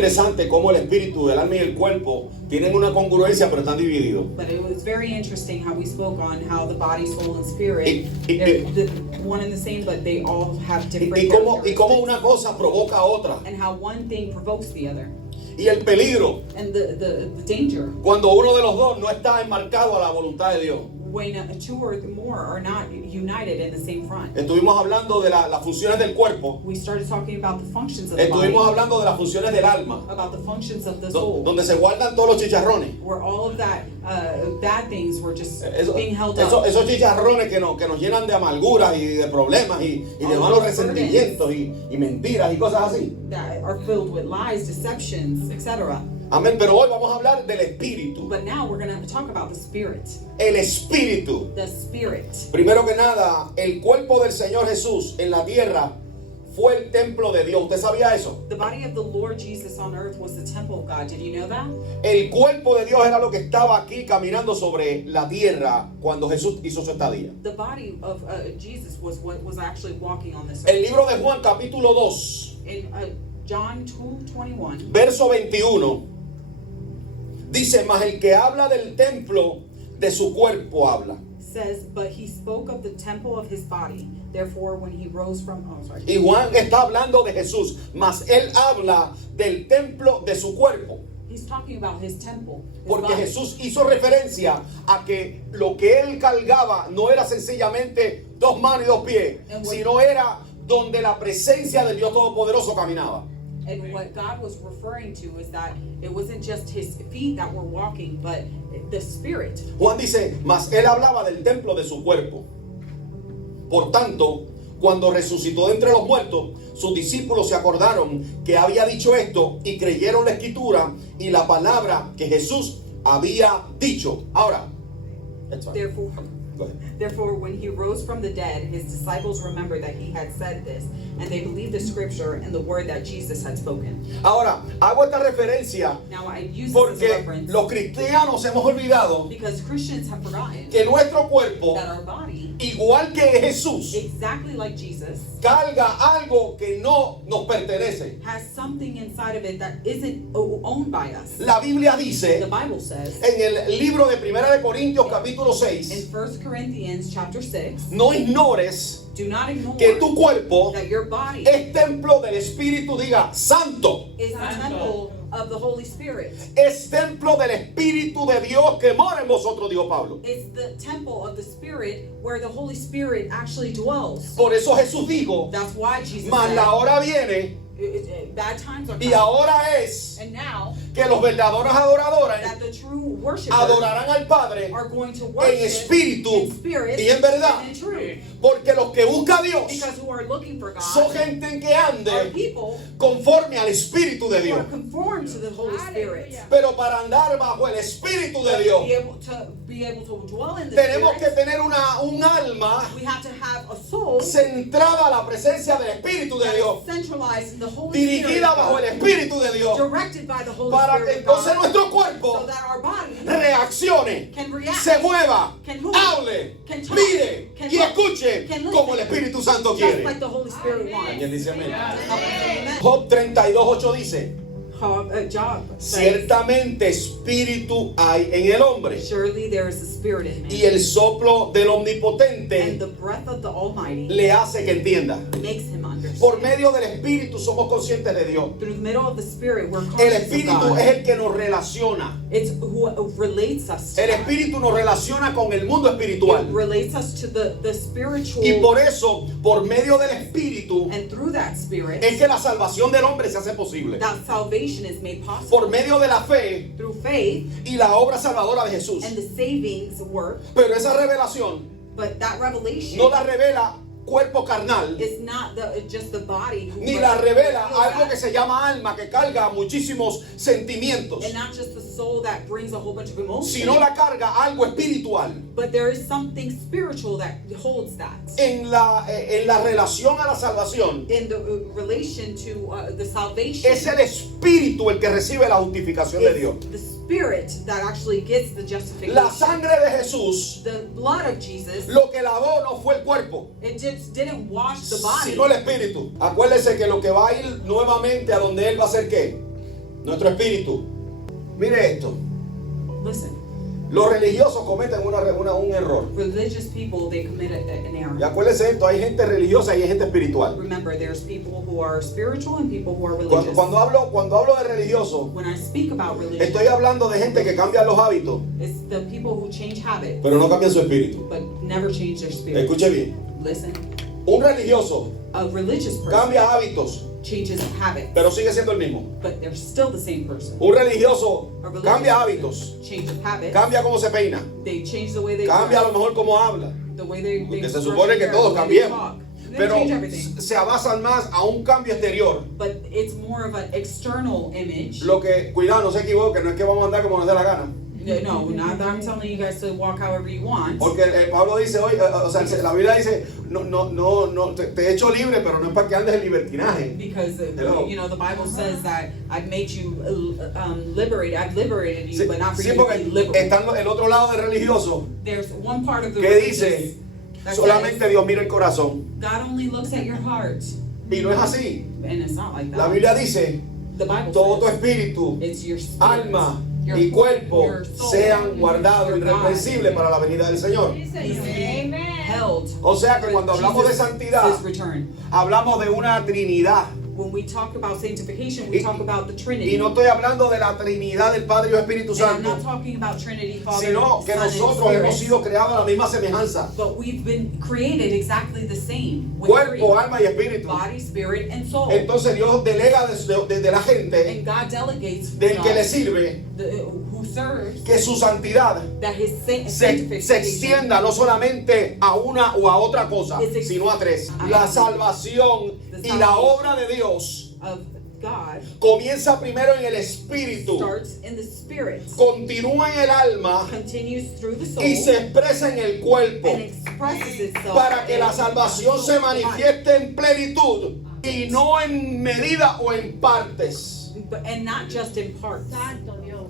interesante cómo el espíritu, el alma y el cuerpo tienen una congruencia, pero están divididos. But it was very interesting how we spoke on how the body, soul, and spirit, Y- they're one and the same, but they all have different Y cómo characteristics. una cosa provoca a otra. And how one thing provokes the other. Y el peligro, And the danger cuando uno de los dos no está enmarcado a la voluntad de Dios. when two or more are not united in the same front. Estuvimos hablando de las funciones del cuerpo. We started talking about the functions of the body, Estuvimos hablando de las funciones del alma, about the functions of the soul, donde se guardan todos los chicharrones. where all of that bad things were just being held Esos up. chicharrones que nos llenan de amarguras y de problemas y de malos resentimientos y mentiras y cosas así. That are filled with lies, deceptions, etc. Amén. Pero hoy vamos a hablar del espíritu. But now we're going to talk about the spirit. El espíritu. The spirit. Primero que nada, el cuerpo del Señor Jesús en la tierra fue el templo de Dios. ¿Usted sabía eso? The body of the Lord Jesus on earth was the temple of God. Did you know that? El cuerpo de Dios era lo que estaba aquí caminando sobre la tierra cuando Jesús hizo su estadía. The body of Jesus was what was actually walking on this El earth. libro de Juan capítulo 2, In John 2:21, verso 21, dice, mas el que habla del templo de su cuerpo habla. says, but he spoke of the temple of his body. Therefore, when he rose from, Y Juan está hablando de Jesús, mas él habla del templo de su cuerpo. he's talking about his temple, his Porque body. Jesús hizo referencia a que lo que él cargaba no era sencillamente 2 manos y 2 pies, sino era donde la presencia del Dios Todopoderoso caminaba. And what God was referring to is that it wasn't just his feet that were walking, but the spirit. Juan dice, mas él hablaba del templo de su cuerpo. Por tanto, cuando resucitó de entre los muertos, sus discípulos se acordaron que había dicho esto y creyeron la escritura y la palabra que Jesús había dicho. Ahora, Therefore, go ahead. Therefore, when he rose from the dead, his disciples remembered that he had said this, and they believed the scripture and the word that Jesus had spoken. Ahora, hago esta referencia Now, I use this as a porque reference los cristianos hemos olvidado because Christians have forgotten que nuestro cuerpo, that our body, igual que Jesús, exactly like Jesus, carga algo que no nos pertenece. has something inside of it that isn't owned by us. La Biblia The dice Bible says en el libro de Primera de Corintios capítulo in 6, 1 Corinthians chapter 6, no ignores do not ignore que tu cuerpo that your body es templo del Espíritu, diga, santo. is the temple of the Holy Spirit. Es templo del Espíritu de Dios que mora en vosotros, dijo Pablo. It's the temple of the Spirit where the Holy Spirit actually dwells. Por eso Jesús dijo, That's why Jesus mas said, la hora viene bad times are y coming. ahora es And now que los verdaderos adoradores that the true worshipers adorarán al Padre are going to en worship espíritu in spirit y en verdad. and in truth. Porque los que buscan a Dios Because who are looking for son God gente que are ande people conforme al Espíritu de who Dios. are conformed to the Holy Spirit. Pero para andar bajo el Espíritu de To Dios, be able to dwell in the tenemos que Spirit, tener un alma we have to have a soul centrada a la presencia del Espíritu de that Dios, is centralized in the Holy Spirit, dirigida bajo el Espíritu de Dios, directed by the Holy para que Spirit of entonces God, nuestro so cuerpo that our body reaccione, can react, se mueva, can move, hable, can talk, mire can y look, escuche can listen, como el Espíritu Santo just quiere. like the Holy Spirit wants. ¿Alguien dice amén? Amen. Job 32:8 dice, Job says, ciertamente espíritu hay en el hombre surely there is a spirit in y man, el soplo del and omnipotente the breath of the Almighty le hace que entienda. makes him Por understand. medio del Espíritu somos conscientes de Dios. Through the middle of the Spirit, we're El conscious of Espíritu God. es el que nos relaciona. It's who relates us to El God. Espíritu nos relaciona con el mundo It espiritual. relates us to the spiritual, Y por eso, por medio del Espíritu, and through that Spirit, es que la salvación del hombre se hace posible. that salvation is made possible. Por medio de la fe Through faith y la obra salvadora de Jesús. and the savings work, Pero esa revelación but that revelation no la revela cuerpo carnal, is not just the body who ni la revela reveals algo that, que se llama alma, que carga muchísimos sentimientos, and not just the soul that brings a whole bunch of emotions, sino la carga algo espiritual. but there is something spiritual that holds that. En la relación a la salvación, In the relation to the salvation, es el Espíritu el que recibe la justificación de Dios. it's the Spirit that actually gets the justification. La sangre de Jesús, The blood of Jesus, lo que lavó no fue el cuerpo, it just didn't wash the body, sino el Espíritu. Acuérdese que lo que va a ir nuevamente a donde Él va a ser ¿qué? nuestro espíritu. Mire esto. Listen, Los religiosos cometen un error. religious people, they commit an Y error. acuérdense esto, hay gente religiosa y hay gente espiritual. Remember, there's people who are spiritual and people who are religious. Cuando hablo de religioso, When I speak about religion, estoy hablando de gente que cambia los hábitos, it's the people who change habits pero no cambian su espíritu. but never change their spirit. Escuche bien. Listen, Un religioso a religious person cambia hábitos, changes habits, pero sigue siendo el mismo. but they're still the same person. Un religioso A religious cambia person hábitos, changes habits. cambia cómo se peina, They change the way they cambia a dress, lo mejor cómo habla. the way they Porque se brush supone their que hair, todos the way they cambiemos. talk. They Pero change everything. se basan más a un cambio exterior. But it's more of an external image. Lo que, cuidado, no se equivoque, no es que vamos a andar como nos dé la gana. No, not that I'm telling you guys to walk however you want. Porque Pablo dice hoy, o sea, la Biblia dice, no, te he hecho libre, pero no es para que andes en libertinaje. Because Hello. you know the Bible says that I've made you liberated. I've liberated you, Sí, but not for sí, you to porque be liberated. está el otro lado del religioso There's one part of the que religious dice, that solamente says, Dios mira el corazón. God only looks at your heart, Y no es así. and it's not like that. La Biblia dice, The Bible todo tu says espíritu, it's your spirit, alma your, y cuerpo your soul, sean guardados your irreprensibles para la venida del Señor. body, held. O sea que for cuando hablamos de Jesus' santidad, return. hablamos de una Trinidad. When we talk about sanctification, we Y- talk about the Trinity. Y no estoy hablando de la Trinidad del Padre y el Espíritu And I'm Santo, not talking about Trinity, Father, sino que Son, and nosotros hemos Spirit. sido creados a la misma semejanza. But we've been created exactly the same. With Cuerpo, three: alma y espíritu. body, spirit, and soul. Entonces Dios delega de la gente, And God delegates del que le us, sirve, who serves, que su santidad that His se sanctification extienda no solamente a una o a otra cosa, sino a tres. La salvación y la obra de Dios of God comienza primero en el espíritu, starts in the spirit, continúa en el alma continues through the soul, y se expresa en el cuerpo, and expresses itself para que la in salvación se the manifieste en plenitud y no en medida o en partes. body. And not just in parts.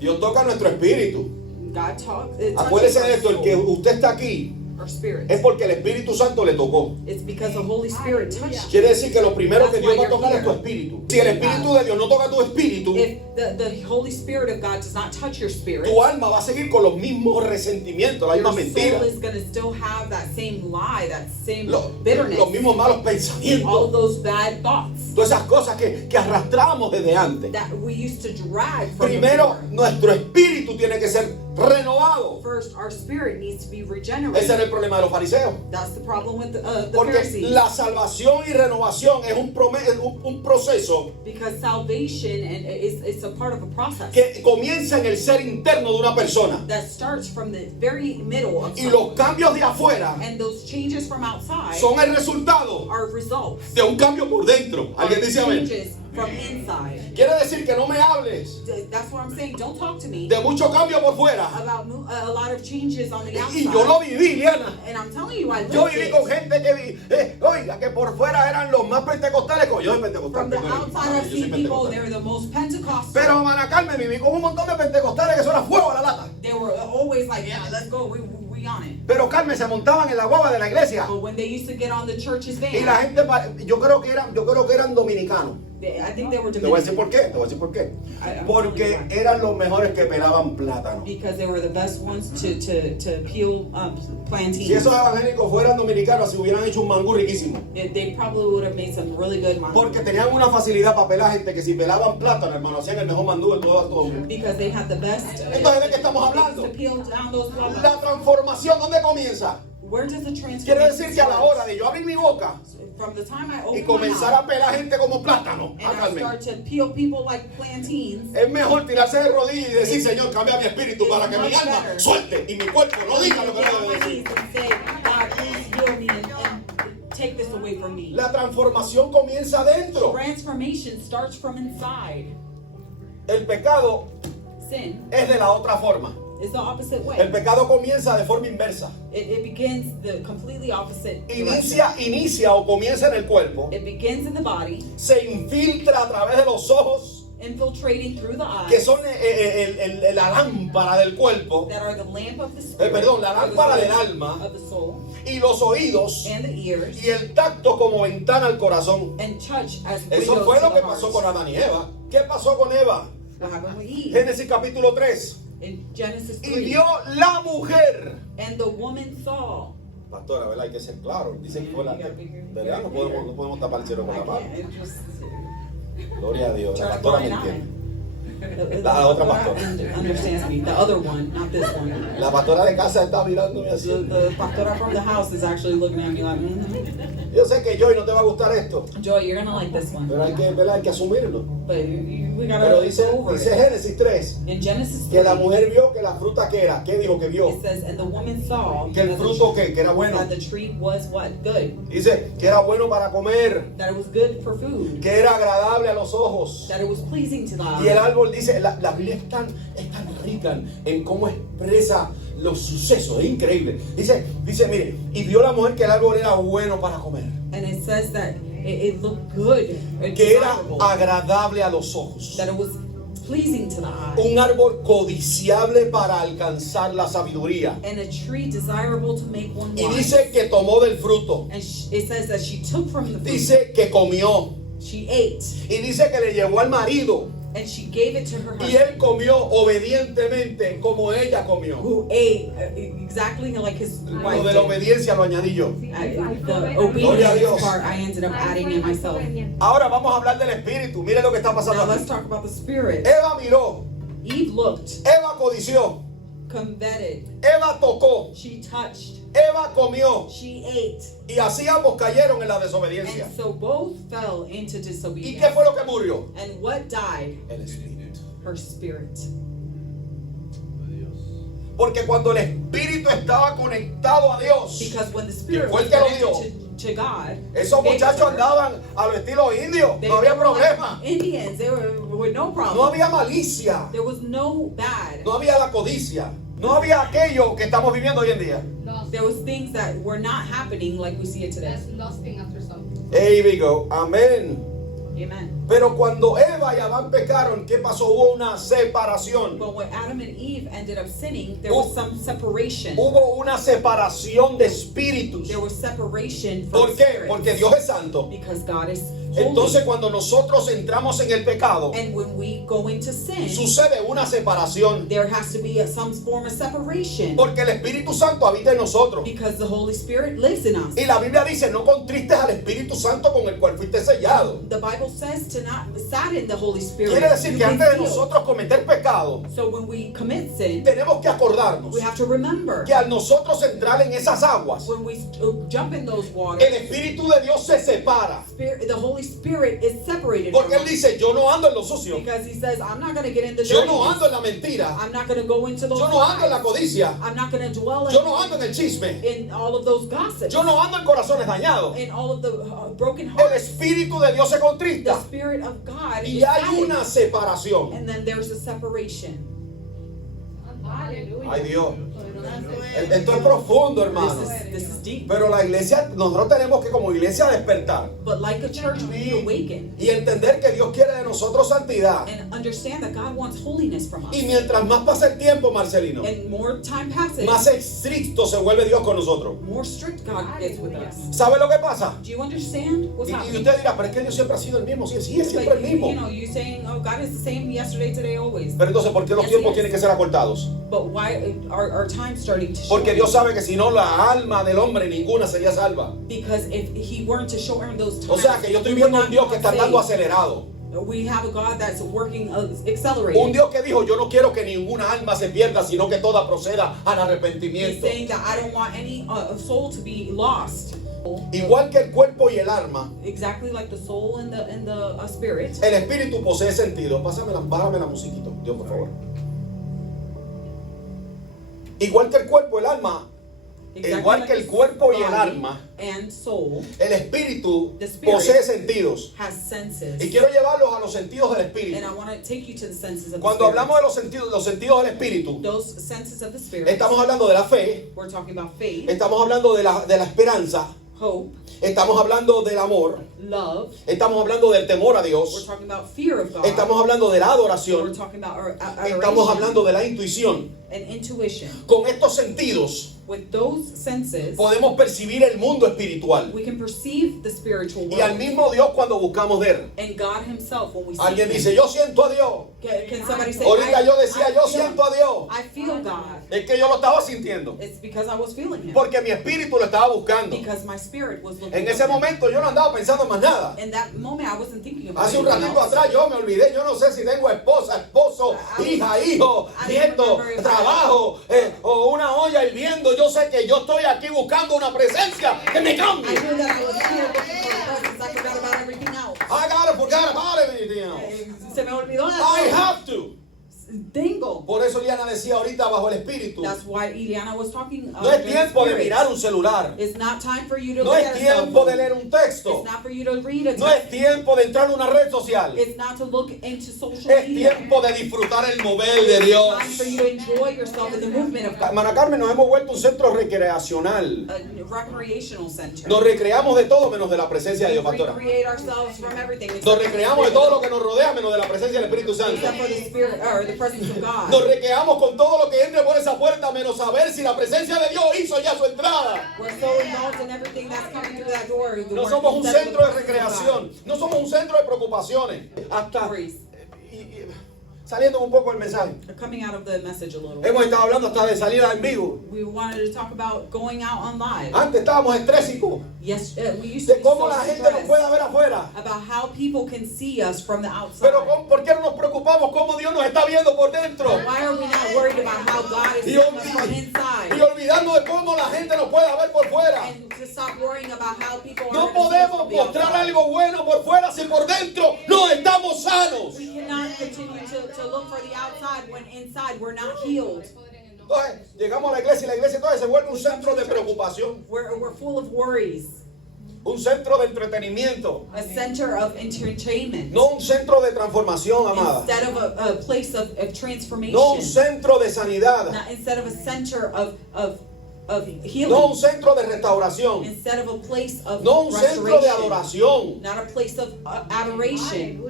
Dios toca nuestro espíritu. God talks. Acuérdese de esto, el que usted está aquí Our spirit. es porque el Espíritu Santo le tocó. It's because the Holy Spirit touched you. Quiere decir que lo primero que Dios va a tocar es tu espíritu. Si el Espíritu de Dios no toca tu espíritu, If the Holy Spirit of God does not touch your spirit, tu alma va a seguir con los mismos resentimientos, la your misma mentira, soul is going to still have that same lie, that same los bitterness, mismos malos all pensamientos, those bad thoughts todas esas cosas que arrastramos desde antes. that we used to drag from Primero, before. nuestro espíritu tiene que ser renovado. First, our spirit needs to be Ese regenerated. era el problema de los fariseos. That's the problem with the Porque Pharisees. la salvación y renovación es un proceso Because salvation and it's a part of a process que comienza en el ser interno de una persona. that starts from the very middle of Y los someone. cambios de afuera And those changes from outside son el resultado are results de un cambio por dentro. ¿Alguien dice amén? changes from inside. Quiere decir que no me hables That's what I'm saying. Don't talk to me de mucho cambio por fuera. about a lot of changes on the Y yo lo outside. viví, Liana. And I'm telling you, I Yo lived viví it. con gente que oiga, que por fuera eran los más pentecostales. Yo soy pentecostal. From the perdón. outside, I've Yo soy seen people, pentecostal. they're the most Pentecostal. Pero Mana Carmen, viví con un montón de pentecostales que son a fuego a la lata. They were always like, yeah, let's go, we on it. Pero Carmen, se montaban en la guagua de la iglesia. But when they used to get on the church's Y la van, gente, yo creo que eran dominicanos. I think they were Te voy a decir Dominican. por qué. Te voy a decir por qué. I'm Porque telling you why. eran los mejores que pelaban plátano. Because they were the best ones to peel plantains. Si esos evangélicos fueran dominicanos, se hubieran hecho un mangú riquísimo. They probably would have made some really good mango. Porque tenían una facilidad para pelar gente que si pelaban plátano, hermano, hacían el mejor mangú de todo. Because they had the best. Entonces, ¿de qué estamos hablando? To peel down those plants. La transformación, ¿dónde comienza? Where does the transformation Quiere decir que a la start? hora de yo abrir mi boca From the time I y open my comenzar mouth a pelar gente como plátano, and I Carmen, start to peel people like plantains, es mejor tirarse de rodillas y decir, Señor, cambia mi espíritu para que mi alma suelte y mi cuerpo no diga lo que get no on debe my decir. knees and say, God, please heal me and take this away from me. La transformación comienza adentro. Transformation starts from inside. El pecado Sin es de la otra forma. is the opposite way. El pecado comienza de forma inversa. It begins the completely opposite direction. Inicia o comienza en el cuerpo, It begins in the body, se infiltra a través de los ojos, infiltrating through the que eyes, son la lámpara del cuerpo, that are the lamp of the spirit, perdón, la or the lámpara del soul, alma, of the soul, y los oídos and the ears, y el tacto como ventana al corazón. and touch as Eso windows fue to lo que the pasó heart. con Adán y Eva. ¿Qué pasó con Eva? What happened with Eve? Génesis capítulo 3. In Genesis Y 3. vio la mujer. And the woman saw. Pastora, ¿verdad? Hay que ser claro. Dicen que fue la. You gotta be ¿Verdad? No podemos tapar el cielo con I la mano. can't. It just Gloria a Dios. La turn a pastora me blind eye. entiende. The La otra pastora pastora. understands me. The other one, not this one. La pastora de casa está mirándome así. The pastora from the house is actually looking at me like, Yo sé que Joy no te va a gustar esto, Joy, you're gonna like this one. pero hay que asumirlo. But we Pero gotta dice go over it. Génesis 3 In Genesis que la 3, mujer vio que la fruta que era. ¿Qué dijo que vio? it says, and the woman saw Que el that the fruto que era bueno. that the tree was what? Good. Dice que era bueno para comer, That it was good for food. que era agradable a los ojos. That it was pleasing to the Y el eye. árbol dice, la Biblia es tan rica en cómo expresa los sucesos, es increíble. Dice, mire, y vio la mujer que el árbol era bueno para comer, And it says that it looked good and que era desirable. agradable a los ojos. That it was pleasing to the eye. Un árbol codiciable para alcanzar la sabiduría. And a tree desirable to make one Y wise. dice que tomó del fruto. And it says that she took from the fruit. Dice que comió. She ate. Y dice que le llevó al marido. And she gave it to her Y husband. él comió obedientemente como ella comió. Who ate exactly like his Lo wife de la did. obediencia lo añadí yo. The Gloria a Dios. obedience part, I ended up adding it myself. Ahora vamos a hablar del espíritu. Mire lo que está pasando Now let's aquí. talk about the spirit. Eva miró. Eve looked, Eva codició. coveted, Eva tocó. she touched, Eva comió. she ate. Y así ambos cayeron en la desobediencia. And so both fell into ¿Y qué disobedience. fue lo que murió? And what died? El espíritu. Her spirit. Porque cuando el espíritu estaba conectado a Dios, Because when the spirit fue was el que lo dio? connected to God, esos gave it to muchachos her. andaban a los estilos indios. They No había were like problema. Indians, they were with no problem. No había malicia. There was no bad. No había la codicia. No había aquello que estamos viviendo hoy en día. Lost. There was things that were not happening like we see it today. That's lusting after something. Here we go. Amén. Amen. Pero cuando Eva y Adán pecaron, ¿qué pasó? Hubo una separación. But when Adam and Eve ended up sinning, there was some separation. Hubo una separación de espíritus. There was separation from ¿Por qué? spirits. Porque Dios es santo. Because God is holy. Entonces cuando nosotros entramos en el pecado, And when we go into sin, sucede una separación. there has to be some form of separation. Porque el Espíritu Santo habita en nosotros. Because the Holy Spirit lives in us. Y la Biblia dice, no contristes al Espíritu Santo con el cual fuiste sellado. The Bible says to not sadden the Holy Spirit. Quiere decir You've que been antes de sealed. nosotros cometer pecado, So when we commit sin, tenemos que acordarnos we have to remember que al nosotros entrar en esas aguas, when we jump in those waters, el Espíritu de Dios se separa. the Holy Spirit is separated Porque from Él us. dice, yo no ando en lo sucio. Because He says, I'm not going to get in the Yo dirty. no ando en la mentira. I'm not going to go into those Yo no ando en la lies. codicia. I'm not going to dwell Yo no ando en el chisme. in all of those gossips. Yo no ando en corazones dañados. In all of the broken El hearts. Espíritu de Dios se The contrista. Spirit of God Y is hay saddened. una separación. And then there's a separation. Hallelujah. Ay Dios. Esto es profundo, hermano. This is deep. Pero la iglesia, nosotros tenemos que como iglesia despertar. But like a church, we awaken Y entender que Dios quiere de nosotros santidad. and understand that God wants holiness from us. Y mientras más pasa el tiempo, Marcelino, And more time passes, más estricto se vuelve Dios con nosotros. more strict God is with us. ¿Sabe lo que pasa? Do you understand what's Y happening? usted dirá, pero es que Dios siempre ha sido el mismo. Sí, sí, es But siempre el mismo. you know, you're saying, oh, God is the same yesterday, today, always. Pero entonces, ¿por qué los Yes, tiempos yes. tienen que ser acortados? But why are time starting to Porque shorten? Dios sabe que si no, la alma del hombre ninguna sería salva. Because if He weren't to shorten those times, O sea que yo estoy we would viendo un not Dios be que está andando saved. acelerado. We have a God that's working, accelerating. Un Dios que dijo, yo no quiero que ninguna alma se pierda, sino que toda proceda al He's arrepentimiento. saying that I don't want any soul to be lost. Igual que el cuerpo y el alma, Exactly like the soul and the spirit. el espíritu posee sentido. Bájame la musiquita, Dios, por favor. Igual que el cuerpo y el alma, Exactly igual like que el the cuerpo y el body alma, and soul el espíritu The spirit posee sentidos. has senses. Y quiero llevarlos a los sentidos del espíritu. And I want to take you to the senses of Cuando the spirit. hablamos de los sentidos del espíritu, Those senses of the spirit. estamos hablando de la fe, We're talking about faith, estamos hablando de la esperanza, hope, estamos hablando del amor, love. estamos hablando del temor a We're Dios, talking about fear of God. estamos hablando de la We're adoración, talking about estamos adoration hablando de la intuición. and intuition. Con estos sentidos With those senses, podemos percibir el mundo espiritual. we can perceive the spiritual Y al world. mismo Dios cuando buscamos de Él. And God Himself, when we see Alguien Him. dice, yo siento a Dios. Can somebody say, Ahorita yo decía, yo feel- siento a Dios. I feel God. Es que yo lo estaba sintiendo. It's because I was feeling Him. Porque mi espíritu lo estaba buscando. Because my spirit was looking En for ese Him. momento yo no andaba pensando en más nada. In that moment, I wasn't thinking about Hace un anything ratito else. atrás yo me olvidé, yo no sé si tengo esposa, esposo, hija, hijo, nieto, trabajo o una olla hirviendo. Yo sé que yo estoy aquí buscando una presencia que me I cambie. knew that I was here looking for the presence. I forgot about everything else. I forgot about everything else. Se me olvidó I that. have to. Tengo. Por eso Liana decía ahorita bajo el espíritu. That's why Iliana was talking No es the tiempo de spirit. mirar un celular. It's not time for you to No look es at a cell tiempo de phone. leer un texto. It's not for you to read a No es text. tiempo de entrar a una red social. It's not to look into social Es media. tiempo de disfrutar el mover de It's Dios. time for you to enjoy yourself in the movement of God. Hermana Carmen, nos hemos vuelto un centro recreacional. A recreational center. Nos recreamos de todo menos de la presencia de Dios, We pastora. recreate ourselves from everything. Nos except for the recreamos de Spirit todo of lo que nos rodea menos de la presencia del Espíritu Santo. except for the spirit or the presence of God. Nos recreamos con todo lo que entre por esa puerta menos saber si la presencia de Dios hizo ya su entrada. We're so involved in everything that's coming through that door. The No word somos un instead of centro de the presence of recreación. No somos un centro de preocupaciones. Hasta Worries. saliendo un poco del mensaje. God. Coming out of the message a little. Hemos estado hablando hasta de salida en vivo. We wanted to talk about going out on live. Antes estábamos estrésicos Yes, we used to de be cómo so la gente nos stressed puede ver afuera. about how people can see us from the outside. Pero ¿por qué no nos preocupamos cómo Dios nos está viendo por dentro? Why are we not worried about how God is Y, seeing us from inside? y olvidando de cómo la gente nos puede ver por fuera. And to stop worrying about how people No are gonna see us podemos from the mostrar outside. algo bueno por fuera si por dentro no estamos sanos. We cannot continue to look for the outside when inside we're not healed. Entonces, llegamos a la iglesia y la iglesia entonces se vuelve un centro de preocupación, We're full of worries. un centro de entretenimiento, A center of entertainment. no un centro de transformación, amada, Instead of a place of transformation. no un centro de sanidad, Not, instead of a center of healing. no un centro de restauración, Instead of a place of no un centro de restoration. adoración. Not a place of adoration.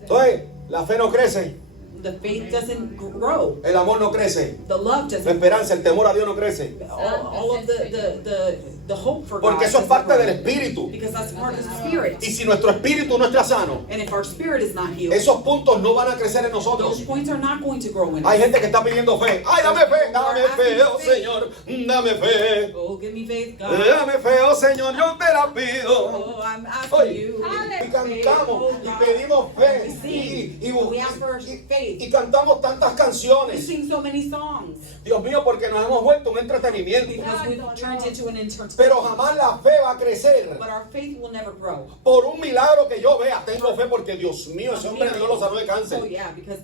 Entonces, la fe no crece, The faith doesn't grow. el amor no crece, The love la doesn't esperanza, el temor a Dios no crece, all of the hope for porque God eso es doesn't parte grow. del espíritu. Because that's part of the spirit. Y si nuestro espíritu no está sano, And if our spirit is not healed, esos puntos no van a crecer en nosotros. those points are not going to grow in Hay us. gente que está pidiendo fe. Ay, dame fe, oh Señor, dame fe. Oh, give me faith, God. Dame fe, oh Señor, yo te la pido. Oh, I'm asking Oye, you. y cantamos y pedimos fe y cantamos tantas We canciones. sing so many songs Dios mío, porque nos hemos vuelto un entretenimiento. because we've turned into an entertainment. Pero jamás la fe va a crecer But our faith will never grow. por un milagro que yo vea. Tengo fe porque Dios mío, ese hombre Dios lo sanó de Oh cáncer. yeah, because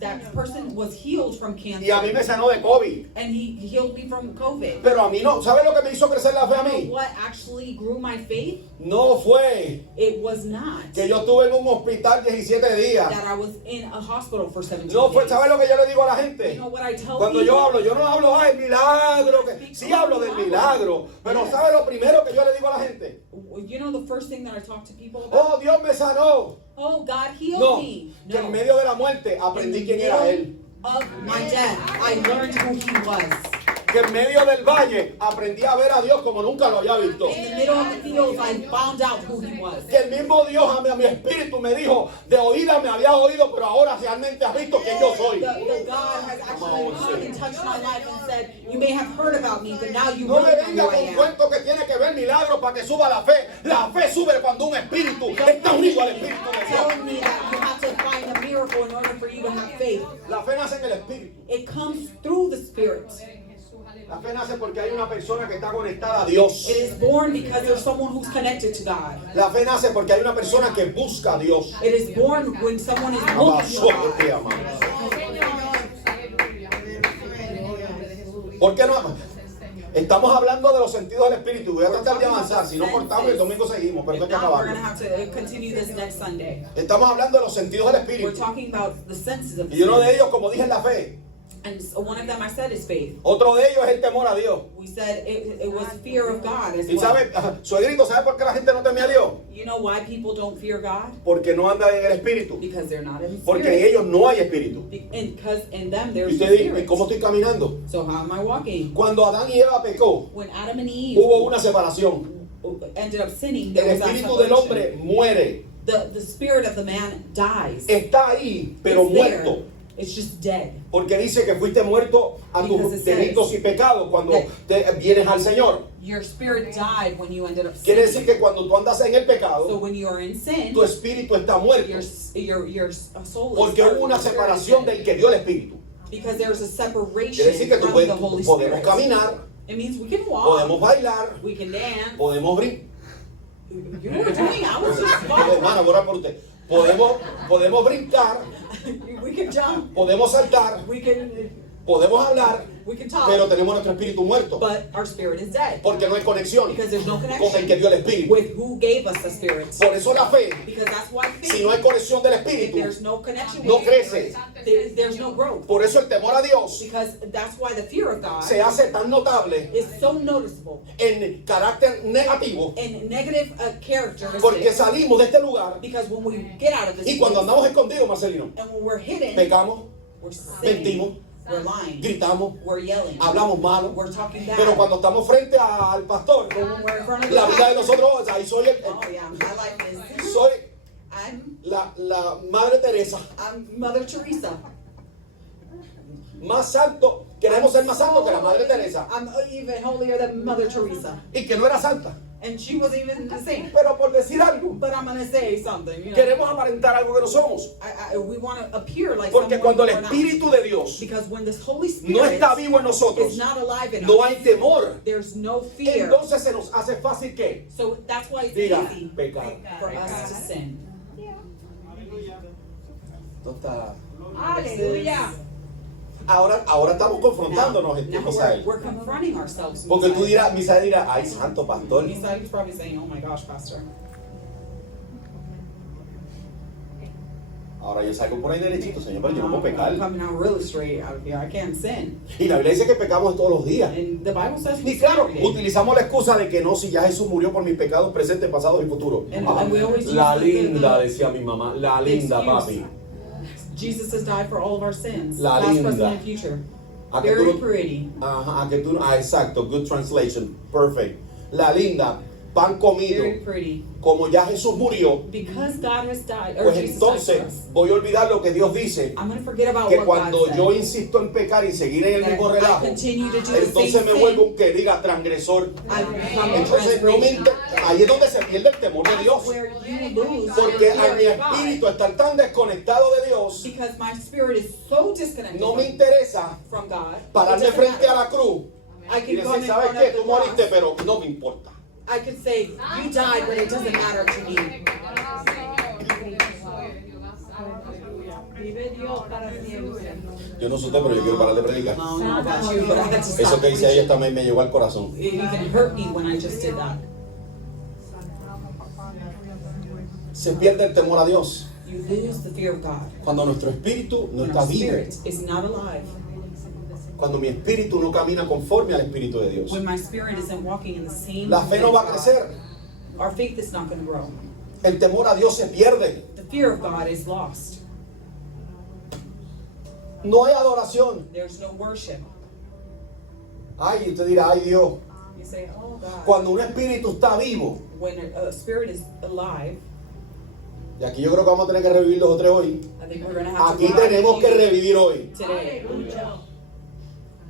that person was healed from cancer. Y a mí me sanó de COVID. And he healed me from COVID. Pero a mí no. ¿Sabe lo que me hizo crecer la fe a You know mí? what actually grew my faith? No fue It was not que yo estuve en un hospital 17 días. that I was in a hospital for 17 No fue, days. ¿sabe lo que yo le digo a la You gente? know what I tell Cuando people? yo no hablo, ay, milagro, que sí hablo del milagro, pero ¿sabe lo primero que yo le digo a la gente? You know the first thing that I talk to people about? Oh, Dios me sanó. Oh, God healed No, me. que en medio de la muerte aprendí quién era Él. Of my death, I learned who he was. Que en medio del valle aprendí a ver a Dios como nunca lo había visto. In the middle of the fields, I found out who he was. Que el mismo Dios a mi espíritu me dijo, de oídas me había oído, pero ahora realmente has visto quién yo soy. The God has actually come and touched my life and said, you may have heard about me, but now you No me really venga know who I con am. cuento que tiene que ver milagros para que suba la fe. La fe sube cuando un espíritu está unido al espíritu de Dios. Telling me that you have to find a miracle in order for you to have faith. La fe nace en el espíritu. It comes through the Spirit. La fe nace porque hay una persona que está conectada a Dios. It is born because there's someone who's connected to God. La fe nace porque hay una persona que busca a Dios. It is born when someone is looking for God. ¿Por qué no? Estamos hablando de los sentidos del espíritu. Voy a tratar de avanzar. Si no cortamos, el domingo seguimos. Pero If esto hay que not, we're going to acabarlo. have to continue this next Sunday. Estamos hablando de los sentidos del We're espíritu. talking about the senses of the Y uno de Spirit. ellos, como dije en la fe, And so one of them I said is faith. Otro de ellos es el temor a Dios. We said it was fear of God as Y well. sabe, suegrito, ¿sabe por qué la gente no teme a Dios? You know why people don't fear God? Porque no andan en el espíritu. Because they're not in the Porque en spirit. ellos no hay espíritu. And because in them Y there's usted no dice, ¿y spirit. cómo estoy caminando? So how am I walking? Cuando Adán y Eva pecó, When Adam and Eve hubo una separación. ended up sinning, El there was that espíritu del separation. hombre muere. The spirit of the man dies. Está ahí, pero It's there. muerto. It's just dead. Porque dice que fuiste muerto a tus Because it says delitos y pecados cuando that- te vienes al Señor. Your spirit died when you ended up Quiere sinning. decir que cuando tú andas en el So pecado, when you are in sin, tu espíritu está muerto. your soul is Porque dead, hubo una your spirit is separación dead. del que dio el espíritu. Because there's a separation Quiere decir que tú from puedes, the Holy podemos Spirit. caminar, It means we can walk, podemos bailar, we can dance. podemos brincar. You know what I'm doing? I was just walking. Hermana, voy a orar por usted. Podemos brincar, We can jump, podemos saltar, podemos hablar, we can talk, pero tenemos nuestro espíritu muerto. but our spirit is dead. Porque no hay conexión Because there's no con el connection que dio el espíritu. with who gave us the spirit. Por eso la fe, Because that's why faith, si no hay conexión del if espíritu, there's no connection no with the crece. spirit, there's no growth. Por eso el temor a Dios Because that's why the fear of God se hace tan notable is so noticeable en carácter negativo, in negative porque characteristics. salimos de este lugar Because when we get out of this y cuando place, andamos escondidos, Marcelino, and when we're hidden, pecamos, we're sinning, mentimos, we're lying, gritamos, we're yelling, hablamos malo. we're talking bad. Pero cuando estamos frente al pastor, But when we're in front of la the vida de pastor, nosotros, ahí soy oh yeah, my life is, soy I'm la Madre Teresa, Mother Teresa. más santo, queremos ser más santos que la Madre Teresa, I'm even holier than Mother Teresa. y que no era santa. And she wasn't even the same. Pero por decir algo, But I'm gonna say something, you know. queremos aparentar algo que no somos. We want to appear like Porque someone cuando el we're not. Espíritu de Dios Because when this Holy no Spirit está vivo en is nosotros, not alive in no us, hay temor. there's no fear. Entonces se nos hace fácil que So that's why it's diga easy pecado. for us to sin. No está. Aleluya. Ahora estamos confrontándonos, Now Misael. we're confronting ourselves. Porque tú dirás, Misael dirá, ay, santo pastor. Misael's probably saying, oh my gosh, Pastor. Ahora yo salgo por ahí derechito, Señor, pero yo no puedo I'm pecar. coming out really straight out of here. I can't sin. Y la Biblia dice que pecamos todos los días. And the Bible says we Y claro, sin every day. utilizamos la excusa de que no, si ya Jesús murió por mis pecados presentes, pasados y futuros. And we always La use the- linda, decía mi mamá, la linda, excuse. papi. Jesus has died for all of our sins, La past, linda. present, and future. A que Very tú no- pretty. Ajá, exacto, good translation, perfect. La linda, pan comido, Very pretty. como ya Jesús murió, Because God has died, or pues Jesus died for entonces us, voy a olvidar lo que Dios dice, I'm going to forget about que what cuando God said. yo insisto en pecar y seguir en el That mismo I relajo, continue to do the entonces same me thing. vuelvo un que diga transgresor. I become a Entonces no me transgression. ahí es donde se pierde el temor de Dios. That's where you lose Porque your a mi fear of God. espíritu estar tan desconectado de Dios, Because my spirit is so disconnected no me interesa from God. pararme it doesn't frente a matter. la cruz I y can come decir, in ¿sabes front qué? of the Tú moriste, cross. pero no me importa. I could say, you died, but it doesn't matter to me. Vive Dios para siempre. Yo no sé usted, pero yo quiero parar de predicar. I don't know about you, but I had to Eso stop que dice ella preaching. también me llegó al corazón. It even hurt me when I just did that. Se pierde el temor a Dios You lose the fear of God. cuando nuestro espíritu no When está our vivo. spirit is not alive. Cuando mi espíritu no camina conforme al espíritu de Dios. When my spirit isn't walking in the same La fe no va a way of crecer. God, our faith is not going to grow. El temor a Dios se pierde. The fear of God is lost. No hay adoración. There's no worship. Ay, usted dirá, ay Dios. You say, oh God. Cuando un espíritu está vivo, When a spirit is alive, y aquí yo creo que vamos a tener que revivir 2 o 3 hoy. I think we're going to have Aquí to tenemos que revive revivir hoy. today.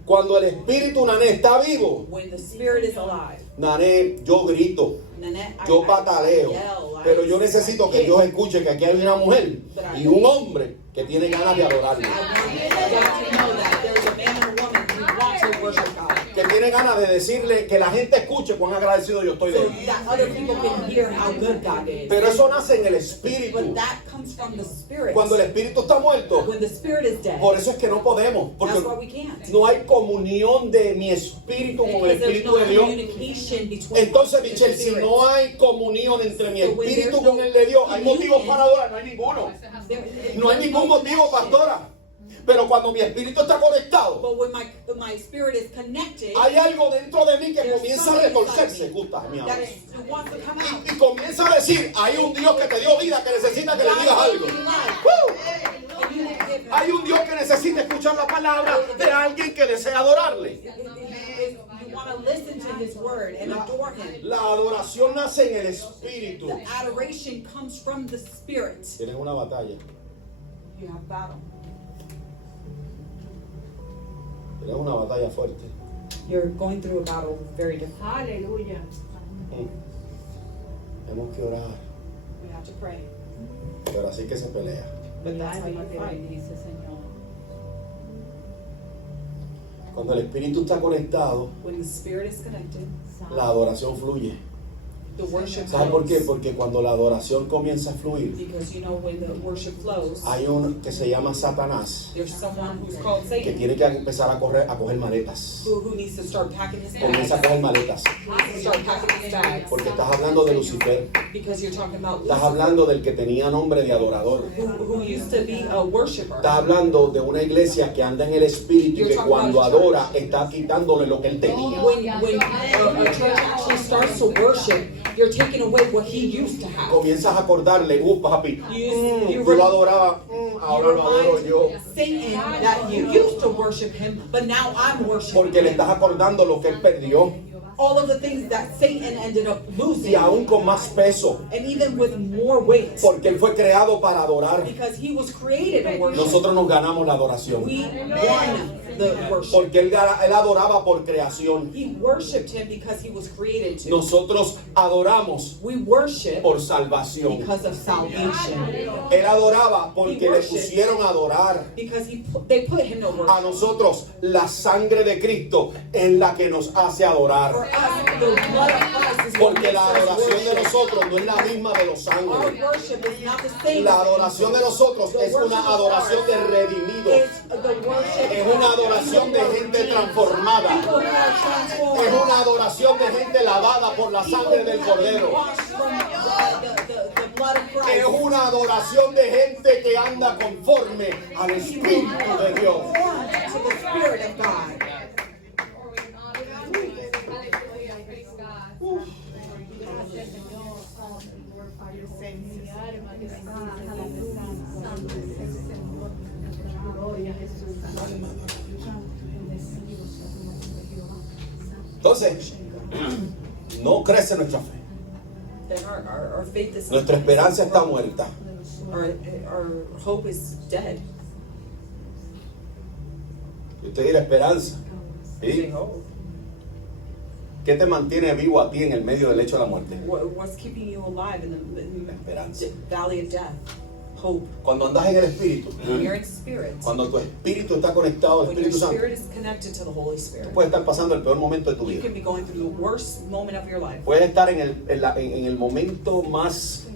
Cuando el espíritu Nané está vivo, When the spirit is alive, Nané, yo grito, Nanette, yo I pataleo, yell, pero yo necesito que Dios escuche que aquí hay una mujer y un hombre que tiene ganas de adorarle, I want God to know that there's a man and a woman who want to worship God. que tiene ganas de decirle, que la gente escuche cuán agradecido yo estoy de So él. that other people can hear how good God is. Pero eso nace en el espíritu. But that comes from the spirit. Cuando el espíritu está muerto, When the spirit is dead, por eso es que no podemos, porque that's why we can't. no hay comunión de mi espíritu con el Because there's espíritu no de Dios. communication between Entonces, the Michelle, si spirits. no hay comunión entre mi So when espíritu there's con no el de Dios, ¿hay motivos union, para adorar? No hay ninguno. There- No hay ningún motivo, pastora. Pero cuando mi espíritu está conectado, But when my spirit is connected, hay algo dentro de mí que there's comienza a something retorcerse. inside me Gusta, mi amor. that it wants to come out. Y comienza a decir, hay un Dios que te dio vida, que necesita que le digas algo. And you give him. Hay un Dios que necesita escuchar la palabra de alguien que desea adorarle. You want to listen to his word and adore him. La adoración nace en el espíritu. The adoration comes from the spirit. Tienen una batalla. You have battle. Tienen una batalla fuerte. You're going through a battle very different. Aleluya. Tenemos que orar. We have to pray. Pero así que se pelea. But that's how you Alma te fight. bendice, Señor. Cuando el espíritu está conectado, When the spirit is connected, la adoración fluye. the worship ¿Sabe por qué? flows. Porque cuando la adoración comienza a fluir, Because you know when the worship flows, hay uno que se llama Satanás, there's someone who's called que Satan tiene que empezar a coger maletas. who needs to start packing his Comienza a bags. coger maletas. Start packing his bags. Porque estás hablando de Lucifer. Because you're talking about Estás Lucifer, hablando del que tenía nombre de adorador. who used to be a worshiper. Estás hablando de una iglesia que anda en el espíritu y que cuando adora está quitándole lo que él tenía. When a church actually starts to worship, you're taking away what he used to have. Comienzas a acordarle, papi, You yo lo adoraba, ahora lo adoro yo. Satan that you used to worship him, but now I'm worshiping Porque le him. estás acordando lo que él perdió. All of the things that Satan ended up Y losing, aún con más peso. and even with more weight, Porque él fue creado para adorar. because he was created to worship. Nosotros nos ganamos la adoración. We won the worship. Porque él adoraba por creación. He worshipped him because he was created to. Nosotros adoramos We worship por salvación. because of salvation. Él adoraba porque le pusieron a adorar. Because they put him to A worship. nosotros la sangre de Cristo es la que nos hace For adorar. us, the blood of Christ is what Porque makes la us adoración de worship. nosotros no es la misma de los Our ángeles. worship is not the same. La adoración de nosotros es una adoración de redimidos. Es una adoración de gente transformada. Es una adoración de gente lavada por la sangre del Cordero. Es una adoración de gente que anda conforme al Espíritu de Dios. Gracias, Señor. Mi alma te bendice, Santo es el Señor. Gloria a Jesús. Entonces, no crece nuestra fe. Then our faith is Nuestra esperanza está muerta. our hope is dead. Y usted dirá esperanza. ¿Sí? ¿Qué te mantiene vivo a ti en el medio del lecho de la muerte? What's keeping you alive in La esperanza. the valley of death? Hope. Cuando andas en el Espíritu, When you're in spirit, cuando tu espíritu está conectado al when your Espíritu Santo, spirit is connected to the Holy Spirit, puedes estar pasando el peor momento de tu you vida. can be going through the worst moment of your life. Puedes estar en el momento más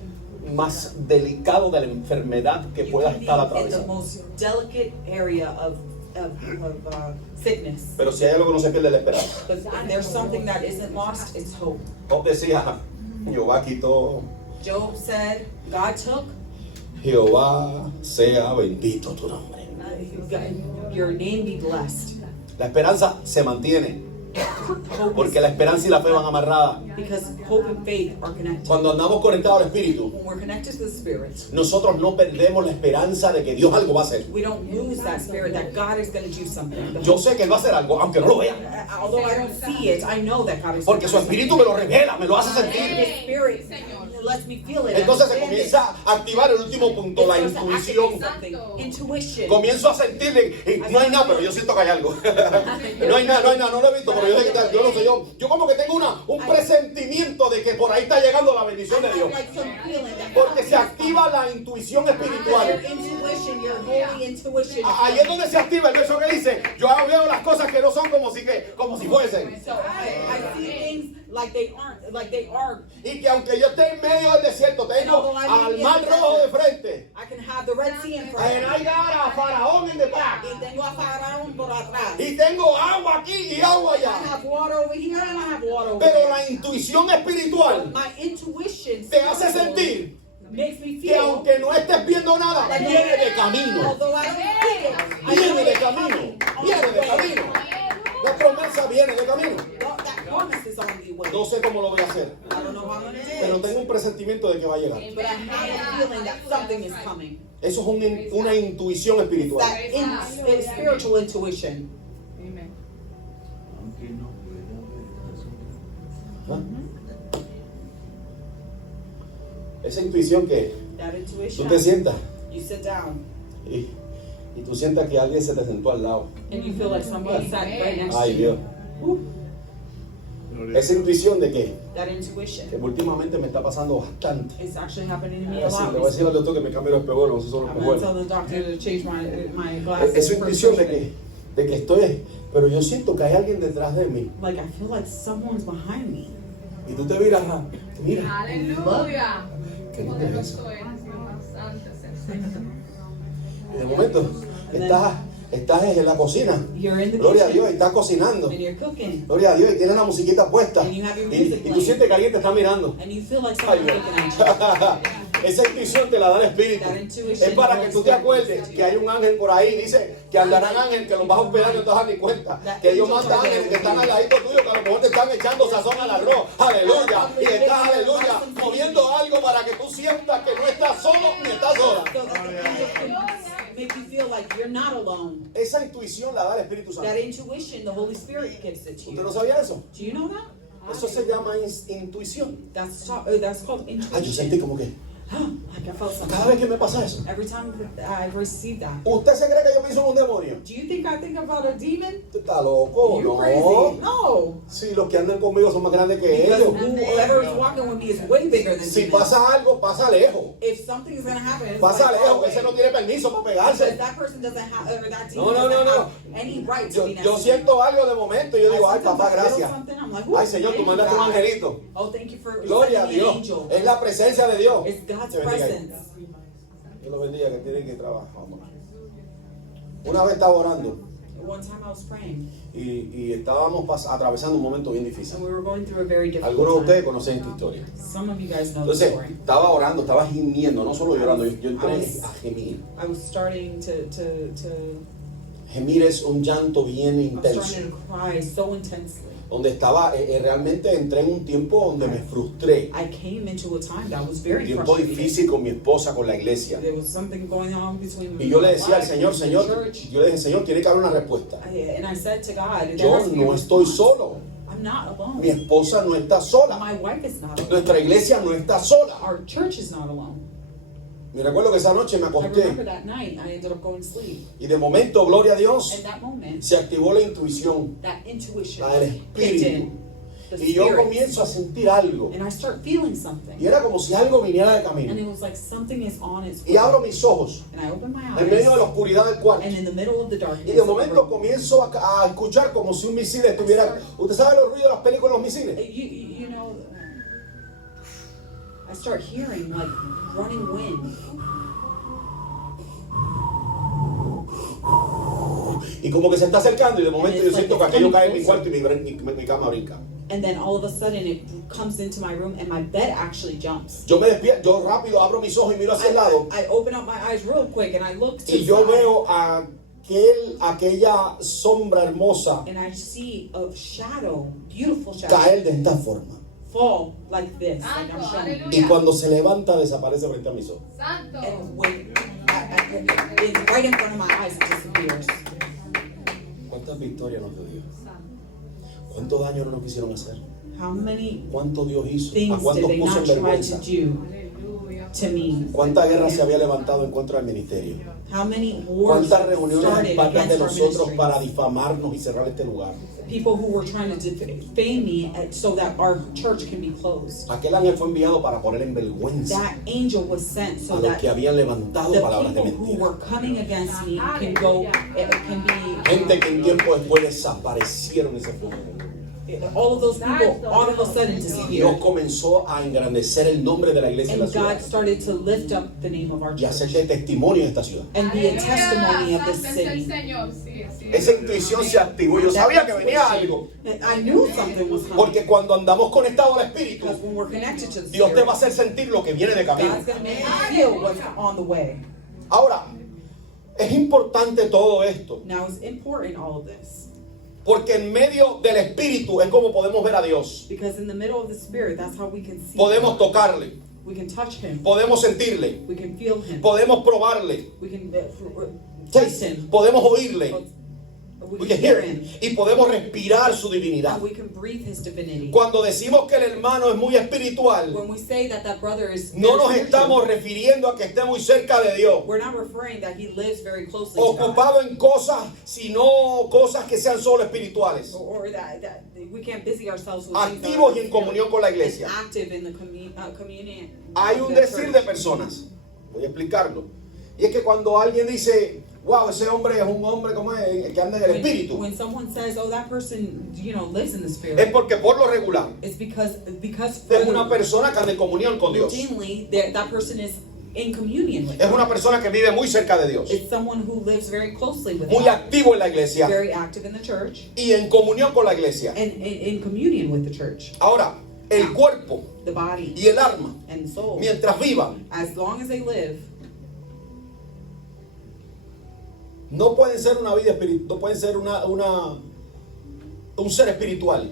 delicado de la enfermedad que You puedas can be estar in the atravesando. most delicate area of sickness. Pero si hay algo que no se pierde, la esperanza. But if there's something that isn't lost, it's hope. Job decía, Jehová quitó, Job said, God took, Jehová sea bendito tu nombre. your name be blessed. La esperanza se mantiene, Hope porque la esperanza y la fe van amarradas. because hope and faith are connected. Cuando andamos conectados al Espíritu, When we're connected to the Spirit, nosotros no perdemos la esperanza de que Dios algo va a hacer. we don't lose that spirit that God is going to do something. Yo sé que Él va a hacer algo, aunque no lo vea. Although I don't see it, I know that God is Porque su Espíritu me lo revela, me lo hace sentir. His Spirit lets me feel it. Entonces se understand it. comienza a activar el último punto, la It starts to intuición. activate something. Intuition. Comienzo a sentirle, no hay nada, pero yo siento que hay algo. No hay nada, no lo he visto, pero yo sé que está, yo no sé yo. Yo como que tengo un presentimiento de que por ahí está llegando la bendición de Dios. Like some feeling that Porque se activa la intuición your espiritual. intuition, your holy intuition. Ahí es donde se activa el verso que dice, yo veo las cosas que no son como si fuesen. So I see things like they aren't, like they are. Y que aunque yo esté en medio del desierto, tengo al mar rojo de frente. I can have the Red Sea in And front. I got a Faraón in the back. Y tengo a Faraón por atrás. Y tengo agua aquí y agua I allá. have water over here and I have water over Pero there. la intuición espiritual My intuition te hace sentir makes me que feel aunque no estés viendo nada, viene de camino. Although I don't see it, I know Viene de it's camino. coming on Viene the de way. camino. La promesa viene de camino. That promise is on the way. No sé cómo lo voy a hacer, I don't know how I'm gonna do pero it, tengo un presentimiento de que va a llegar. but I have a feeling that something is coming. Eso es una intuición espiritual. That spiritual intuition. Amen. ¿Ah? Esa intuición que That tú intuition. te sientas You sit down y tú sientas que alguien se te sentó al lado. and you feel like somebody sat right next Ay, to Dios. you. Esa intuición de que That intuition. últimamente me está pasando bastante. It's actually happening to me a Le lot. voy a decir al doctor que me cambie los espejuelos, no sé si son los I'm gonna tell espejuelos. the doctor to change my glasses. Esa intuición de que estoy, pero yo siento que hay alguien detrás de mí. Like I feel like someone's behind me. Y tú te miras, mira, Aleluya. ¿qué lindo es eso? Poderoso eres, Dios santo es el Señor. Y de momento estás en la cocina. You're in the Gloria a kitchen Dios, y estás cocinando. and you're cooking Gloria a Dios, y tienes la musiquita puesta. And you have your Y music tú playing. sientes que alguien te está mirando. and you feel like Ay, someone's Dios. looking at you. Esa intuición te la da el Espíritu. That intuition Es para que tú te Holy Spirit acuerdes gives to que you. hay un ángel por ahí. Dice que andarán ángeles que los vas a hospedar y no te das ni cuenta. That Que Dios angels manda are there ángeles que with están you. al ladito tuyo, que a lo mejor te están echando sazón al arroz. Aleluya. Y estás, aleluya, moviendo algo para que tú sientas que no estás solo ni estás sola. So that the angels can make you feel like you're not alone. Esa intuición la da el Espíritu Santo. That intuition, the Holy Spirit gives it to ¿Usted no you. sabía eso? Do you know that? Eso se llama intuición. That's called Ay, yo intuition. sentí como que Like I felt cada something. vez que me pasa eso. Every time that I received that. ¿Usted se cree que yo pienso en un demonio? Do you think I think about a demon? ¿Usted está loco? You No. crazy? No. Sí, los que andan conmigo son más grandes que Because ellos. whoever is walking with me is way bigger than Si demons. pasa algo, pasa lejos. If something's gonna happen, it's Pasa like, lejos, oh, ese no wait. tiene permiso para Because pegarse. that person doesn't have, or that No, demon no, doesn't no, have any right to be next Yo to me. siento algo de momento y yo digo, ay, papá, gracias. I'm like, Ay, Señor, tú mandaste un angelito. Oh, thank you for Gloria a sending me an Dios. angel. Es la presencia de Dios. It's God's Te bendiga. presence. Dios lo bendiga, que tienen que trabajar. Vámonos. Una vez estaba orando One time I was praying, y estábamos atravesando un momento bien difícil. and we were going through a very difficult Algunos de ustedes time. conocen esta historia. Some of you guys know the Entonces, story. estaba orando, estaba gimiendo, no solo llorando, yo entré a gemir. I was starting to Gemir es un llanto bien I was intenso, starting to cry so intensely. donde estaba, realmente entré en un tiempo donde me frustré. I came into a time that was Un very tiempo frustrating. difícil con mi esposa, con la iglesia. There was something going on between me Y yo le and my decía al wife Señor, and the Señor, church. yo le dije, Señor, tiene que haber una respuesta. And I said to God, there Yo has to be a no estoy response. solo. I'm not alone. Mi esposa no está sola. My wife is not alone. Nuestra iglesia no está sola. Our church is not alone. Me recuerdo que esa noche me I remember acosté that night, I ended up going to sleep. y de momento, gloria a Dios, In that moment, se activó la intuición, that intuition la del kicked Espíritu. in. The Y yo Spirit. comienzo a sentir algo. And I start feeling something. Y era como si algo viniera de And camino. it was like something is on its way. Y abro mis ojos And I open my en medio de la eyes. oscuridad del cuarto. And in the middle of the darkness, Y de of the momento room, comienzo a escuchar como si un misil estuviera... ¿Usted sabe los ruidos de las películas de los misiles? you know, I start hearing like running wind. Y como que se está acercando y de momento And yo it's siento que like it's aquello cae en mi coming cuarto y mi cama brinca. And then all of a sudden it comes into my room and my bed actually jumps. Yo me despierto, yo rápido abro mis ojos y miro hacia el lado I open up my eyes real quick and I look to y the yo side, veo aquella sombra hermosa and I see a shadow, beautiful shadow, caer de esta forma. fall like this, like I'm Santo, showing. Y cuando se levanta desaparece frente a mis ojos. Santo. And when it's right in front of my eyes, it disappears. ¿Cuántas victorias nos dio Dios? ¿Cuánto daño no nos quisieron hacer? How many ¿Cuánto Dios hizo? ¿A things did cuántos they puso not en try to vergüenza? do Aleluya. to me? ¿Cuánta guerra se había levantado en contra del ministerio? How many wars ¿Cuántas reuniones started en patas de against our nosotros ministry? para difamarnos y cerrar este lugar? People who were trying to defame me so that our church can be closed. Aquel ángel fue enviado para poner en vergüenza That angel was sent a so los that que habían levantado the palabras de people who mentira. were coming against me can go, it can be, Gente que en tiempo después desaparecieron ese fuego. all of those people all of a sudden Dios disappeared. comenzó a engrandecer el nombre de la iglesia en la And ciudad God started to lift up the name of our y hacer church de testimonio en esta ciudad. and be a testimony of the Santo es el city. Señor. Sí, sí. Esa intuición se activó. Yo sabía que venía algo. I knew something was coming Porque cuando andamos conectados al Espíritu, because when we're connected to the Dios te va a Spirit, hacer sentir lo que viene de camino. God's going to make you feel what's on the way. Ahora, Es importante todo esto, Now, it's important, all of this, porque en medio del Espíritu es como podemos ver a Dios. because in the middle of the Spirit, that's how we can see Podemos God. tocarle, We can touch Him. podemos sentirle, We can feel Him. podemos probarle, We can taste Him. podemos oírle, We we can can hear hear him, Him. y podemos respirar su divinidad. And we can breathe His divinity. Cuando decimos que el hermano es muy espiritual, When we say that that brother is no nos very estamos spiritual, refiriendo a que esté muy cerca de Dios, we're not referring that he lives very closely to God. ocupado en cosas, sino cosas que sean solo espirituales, Or that we can't busy ourselves with things that activos are y en comunión con la iglesia. active in the communion. Hay un of the decir church. de personas, voy a explicarlo, y es que cuando alguien dice, wow, ese hombre es un hombre como es, que anda en el espíritu, When someone says, "Oh, that person, lives in the es spirit," porque por lo regular it's because es una persona que anda en comunión con Dios, routinely that person is in communion with es God. una persona que vive muy cerca de Dios, It's someone who lives very closely with muy God, activo en la iglesia very active in the church, y en comunión con la iglesia. and in communion with the church. Ahora, el cuerpo The body y el alma, and the soul, mientras vivan, as long as they live, no pueden ser una vida espiritual, no pueden ser un ser espiritual.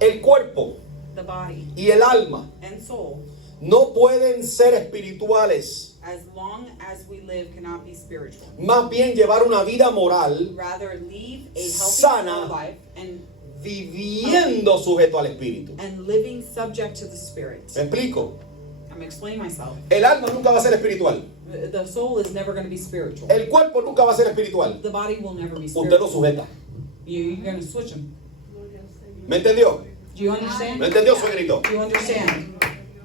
El cuerpo the body y el alma and soul, no pueden ser espirituales, as long as we live, cannot be spiritual. más bien llevar una vida moral Rather, live a healthy Sana. soul life and viviendo sujeto al espíritu. living subject to the spirit. ¿Me explico? I'm explaining myself. El alma nunca va a ser espiritual. The soul is never going to be spiritual. El cuerpo nunca va a ser espiritual. The body will never be Usted lo spiritual. sujeta. You're going to switch them. ¿Me entendió? Do you understand? ¿Me entendió, suegrito? Do you understand?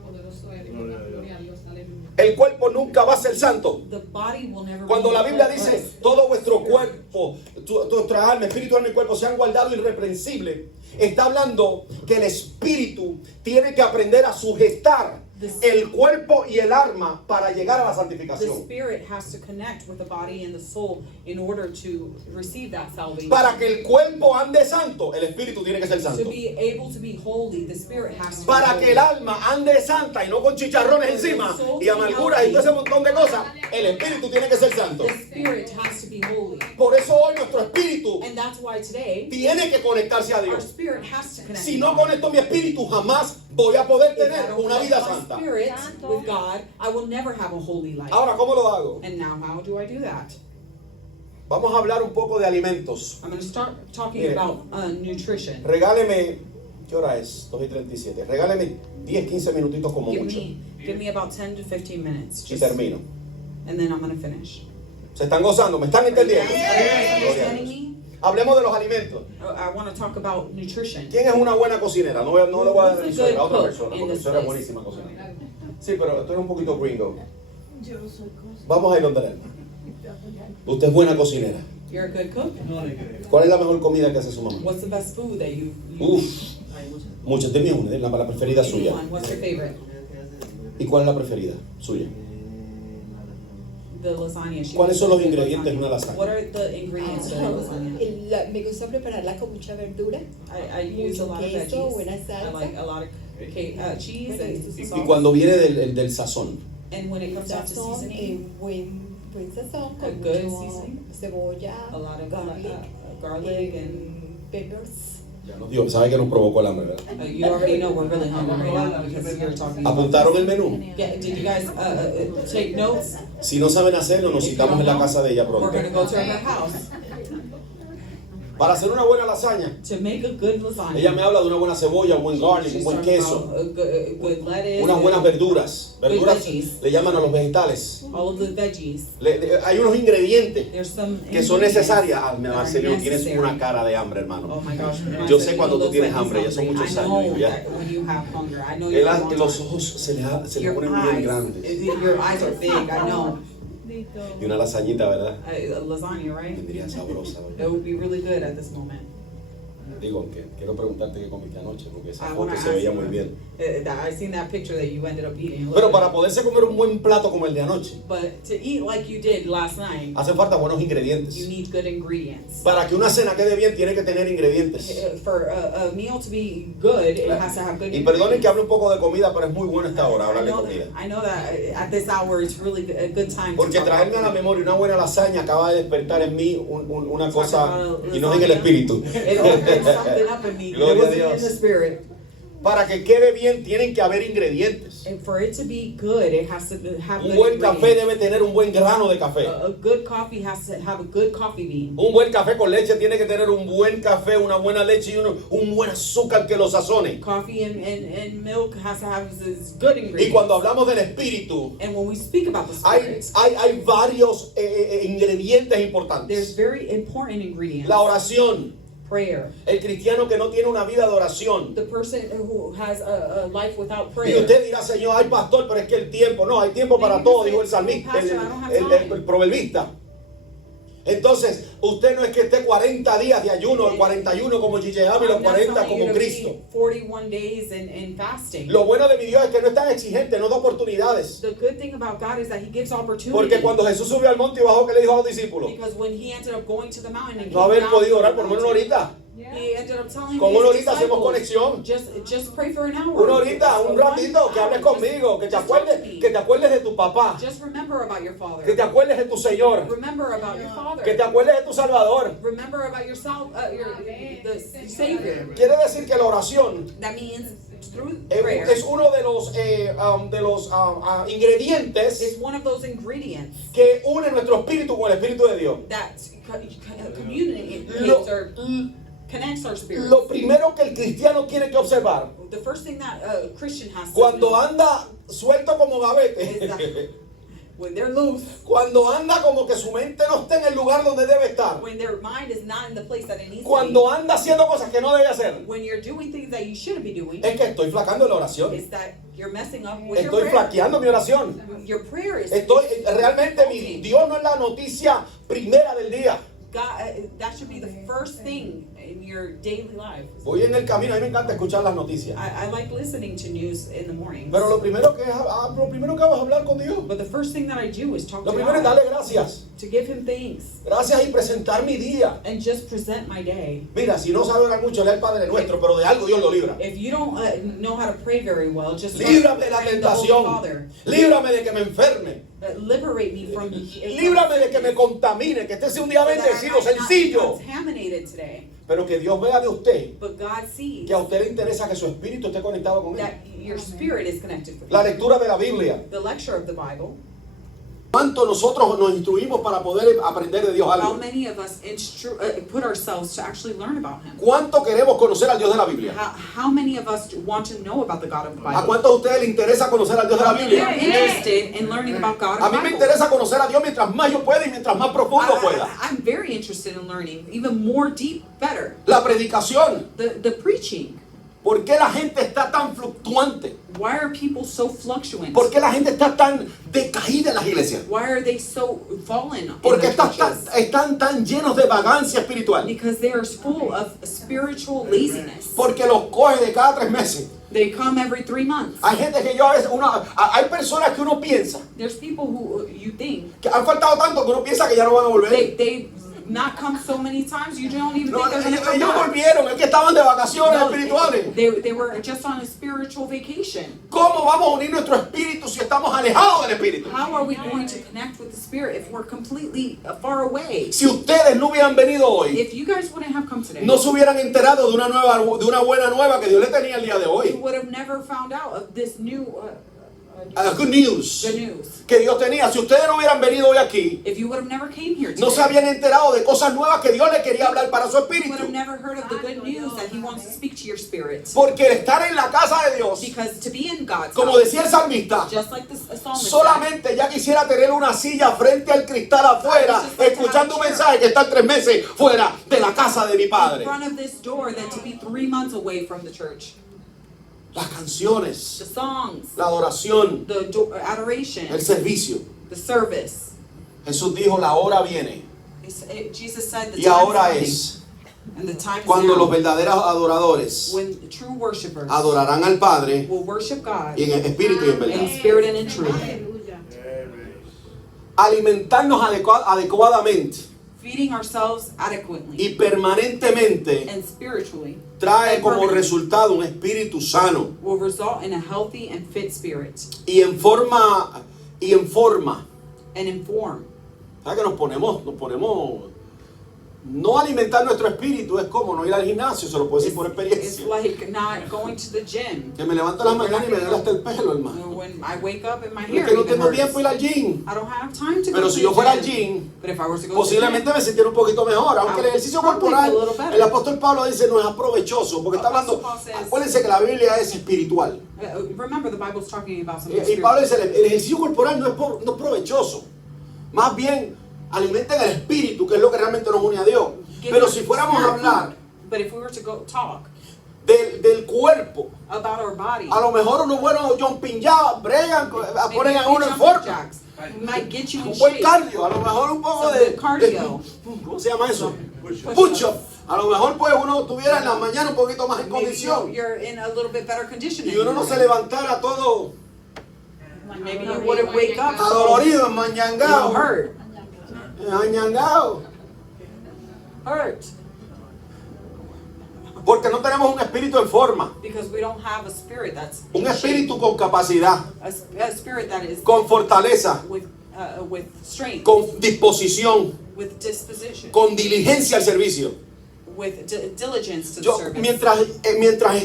Poderoso eres, gloria a Dios, aleluya. El cuerpo nunca va a ser santo. The body will never Cuando be la Biblia us. dice todo vuestro cuerpo, nuestra alma, espíritu, alma y cuerpo sean guardados irreprensibles, está hablando que el espíritu tiene que aprender a sujetar el cuerpo y el alma para llegar a la The santificación. spirit has to connect with the body and the soul in order to receive that salvation. Para que el cuerpo ande santo, el espíritu tiene que ser To santo. be able to be holy, the spirit has to Para be que el holy. alma ande santa y no con chicharrones encima y amarguras y todo ese montón de cosas, el espíritu tiene que ser santo. The spirit has to be holy. Por eso hoy nuestro espíritu And that's why today, tiene que conectarse a our Dios. spirit has to connect. Si no conecto mi espíritu, jamás voy a poder If I tener don't una vida connect my santa. spirit with God, I will never have a holy life. Ahora, ¿cómo lo hago? And now, how do I do that? Vamos a hablar un poco de alimentos. I'm going to start talking Mire. about nutrition. Regáleme, ¿qué hora es? 2:37. Regáleme 10, 15 minutitos como mucho. Give me about 10 to 15 minutes. Y termino. And then I'm going to finish. ¿Se están gozando? ¿Me están entendiendo? Are you guys Gloria a understanding Dios. me? Hablemos de los alimentos. I want to talk about nutrition. ¿Quién es una buena cocinera? No, no le voy a dar Who's el a suelo a otra good persona, cook porque in usted this es place? buenísima cocinera. Sí, pero tú eres un poquito gringo. Vamos a ir donde la hermana. Usted es buena cocinera. You're a good cook? ¿Cuál es la mejor comida que hace su mamá? What's the best food that you Uf, muchas. Deme una, la preferida Give me suya. one. What's your favorite? ¿Y cuál es la preferida suya? The lasagna. She ¿Cuáles son los makes good ingredientes de una lasaña? What are the ingredients of the lasagna? Me gusta prepararla con mucha verdura. I use a lot of queso, veggies. buena I salsa. like a lot of cheese and Y sauce. cuando viene del sazón. And when it comes down to Sazón, seasoning, buen sazón A con good mucho seasoning. cebolla, a lot of garlic, garlic and peppers. Ya nos dio, sabe que nos provocó el hambre, ¿verdad? you already know we're really hungry right now because you're talking about. ¿Apuntaron el menú? Yeah, did you guys take notes? Si no saben hacerlo, nos citamos en la casa de ella We're pronto. gonna go to her house Para hacer una buena lasaña, to make a good lasagna. ella me habla de una buena cebolla, un buen garlic, un She's buen talking queso, about a good lettuce, unas buenas verduras. Verduras veggies. le llaman a los vegetales. all of the veggies. Hay unos ingredientes There's some que son ingredients necesarias. that are Marcelino, tienes necessary. una cara de hambre, Oh hermano. my gosh. Yo sé cuando tú Looks tienes like he's hambre, ya son hungry. muchos I años, know hijo, ya. that when you have hunger. I know you Los ojos se le your ponen bien eyes, grandes. your eyes are big, I know. Y una lasañita, ¿verdad? A lasagna, right? Vendría sabrosa. It would be really good at this moment. Digo, aunque quiero preguntarte qué comiste anoche, porque esa I foto wanna se ask veía you, muy bien. I seen that picture that you ended up eating. Pero para poderse comer un buen plato como el de anoche, But to eat like you did last night, hacen falta buenos you ingredientes. need good ingredients. Para que una cena quede bien, tiene que tener ingredientes. For a meal to be good, it has to have good Y perdonen ingredients. que hable un poco de comida, pero es muy buena esta hora hablar de comida. I know that at this hour it's really a good time to Porque talk traerme a la about food. memoria una buena lasaña acaba de despertar en mí una Talk cosa, about y no en el lasagna. espíritu. It opened something up in me. Gloria It a wasn't Dios. in the spirit. Para que quede bien, tienen que haber ingredientes. And for it to be good, it has to have Un good buen café ingredients. debe tener un buen grano de café. A good coffee has to have a good coffee bean. Un buen café con leche tiene que tener un buen café, una buena leche y un buen azúcar que lo sazone. Coffee and milk has to have this good ingredients. Y cuando hablamos del espíritu, And when we speak about the hay spirit, varios ingredientes there's importantes. very important ingredients. La oración. Prayer. El cristiano que no tiene una vida de oración. The person who has a life without Y prayer. usted dirá, Señor, ay pastor, pero es que el tiempo, no, hay tiempo para todo, dijo el salmista, el proverbista. Entonces, usted no es que esté 40 días de ayuno, 41 como Gigi Ávila, I'm not 40 telling you como to Cristo. be 41 days in fasting. Lo bueno de mi Dios es que no es tan exigente, no da oportunidades. The good thing about God is that He gives opportunity. Porque cuando Jesús subió al monte y bajó, ¿qué le dijo a los discípulos? Because when He ended up going to the mountain and No came haber down podido from orar the por lo menos una mountain, horita. He ended up telling Con his una horita hacemos disciples, conexión. just pray for an hour. Una horita, un ratito, que hables conmigo, que te acuerdes de tu papá, Just remember about your father. que te acuerdes de tu Señor, Remember about your father. que te acuerdes de tu Salvador. Remember about yourself, the Savior. Quiere decir que la oración That means through prayer es uno de los ingredientes is one of those ingredients que une nuestro espíritu con el espíritu de Dios. that communicates Lo, or connects our spirits. lo primero que el cristiano tiene que observar The first thing that a Christian has to cuando do anda suelto como gavete, when they're loose, cuando anda como que su mente no está en el lugar donde debe estar, when their mind is not in the place that it needs to cuando anda haciendo cosas que no debe hacer, be, when you're doing things that you shouldn't be doing, es que estoy flaqueando en la oración. is that you're messing up with your Estoy prayer. flaqueando mi oración. Your prayer is Realmente mi Dios no es la noticia primera del día. God, that should be the first thing in your daily life. Voy en el camino, a mí me encanta escuchar las noticias. I like listening to news in the morning. Pero lo primero que hago es hablar con Dios. But the first thing that I do is talk Lo to primero es God, darle gracias. to give Him thanks, Gracias y presentar mi día. and just present my day. Mira, si no sabe orar mucho, lea el Padre Nuestro, pero de algo Dios lo libra. If you don't know how to pray very well, just start Líbrame de la praying the Holy tentación. Father. Líbrame de que me enferme. Liberate me from Líbrame de que me contamine. Que este sea un día so that bendecido, I'm not sencillo. contaminated today. Pero que Dios vea de usted But God sees que a usted le interesa que su espíritu esté conectado con Él. that your spirit is connected with La Him. lectura de la Biblia. The lecture of the Bible. ¿Cuánto nosotros nos instruimos para poder aprender de Dios How algo? many of us put ourselves to actually learn about Him? ¿Cuánto queremos conocer al Dios de la Biblia? How many of us want to know about the God of the ¿A Bible? cuántos de ustedes les interesa conocer al Dios de la They're Biblia? interested in learning about God A of mí the me Bible. interesa conocer a Dios mientras más yo pueda y mientras más profundo pueda. I'm very interested in learning even more deep, better. La predicación. The preaching. ¿Por qué la gente está tan fluctuante? Why are people so fluctuant? ¿Por qué la gente está tan decaída en las iglesias? Why are they so fallen in Porque their churches? están tan llenos de vagancia espiritual. Because they are full of spiritual laziness. Porque los coge de cada 3 meses. They come every 3 months. Hay gente que yo a veces, hay personas que uno piensa There's people who you think que han faltado tanto que uno piensa que ya no van a volver. they not come so many times you don't even No, think they're going to come ellos back. volvieron, es que estaban de vacaciones No, espirituales. they were just on a spiritual vacation. ¿Cómo vamos a unir nuestro espíritu si estamos alejados del espíritu? How are we going to connect with the Spirit if we're completely far away? Si ustedes no hubieran venido hoy, If you guys wouldn't have come today, no se hubieran enterado de una buena nueva que Dios le tenía el día de you hoy. would have never found out of this new Good news good news. que Dios tenía. Si ustedes no hubieran venido hoy aquí, If you would have never came here no se today, habían enterado de cosas nuevas que Dios le quería hablar para su you would have espíritu. never heard of the good news that He wants to speak to your spirit. Porque el estar en la casa de Dios, Because to be in God's como house, decía el salmista, just like the psalmist said, solamente ya quisiera tener una silla frente al cristal afuera, escuchando un mensaje que está 3 meses fuera de la casa de mi in padre. front of this door than to be 3 months away from the church. Las canciones, The songs, la adoración, the adoration, el servicio. the service. Jesús dijo, la hora viene Jesus said the y time ahora is coming, es And the time is cuando los now verdaderos adoradores when true worshipers adorarán al Padre will worship God y en espíritu y en in verdad. spirit and in truth, Aleluya. Alimentarnos adecuadamente feeding ourselves adequately y permanentemente and spiritually trae and como permanently resultado un espíritu sano will result in a healthy and fit spirit y en forma and inform. ¿sabes que nos ponemos no alimentar nuestro espíritu? Es como no ir al gimnasio, se lo puedo decir por It's experiencia, like not going to the gym. que me levanto a las mañanas y me duele hasta el pelo, hermano. When I wake up and my Es hair que no even tengo tiempo hurts. de ir al gym, I don't have time to pero go si to yo the fuera al gym. gym But if I were to go posiblemente me sintiera un poquito mejor, aunque el ejercicio corporal, el apóstol Pablo dice, no es aprovechoso, porque está hablando, acuérdense que la Biblia es espiritual, remember the Bible's talking about something y Pablo spiritual. dice, el ejercicio corporal no es provechoso, más bien alimenten el espíritu, que es lo que realmente nos une a Dios. Pero si fuéramos a hablar But if we were to go talk del cuerpo, about our body, a lo mejor unos buenos jumping jacks bregan, ponen a uno en forma, might get you in un buen shape. cardio, a lo mejor un poco Some de good cardio. ¿cómo se llama eso? Push-up. A lo mejor pues uno estuviera en la mañana un poquito más en Maybe condición you're in a little bit better condition. y uno no se levantara todo Maybe you wouldn't wake up so adolorido, you know, enmañangado, hurt, porque no tenemos un espíritu en forma, because we don't have a spirit that's un in shape. espíritu con capacidad, A spirit that is con fortaleza, with strength, con disposición, with disposition, con diligencia al servicio. with diligence to the Yo service. mientras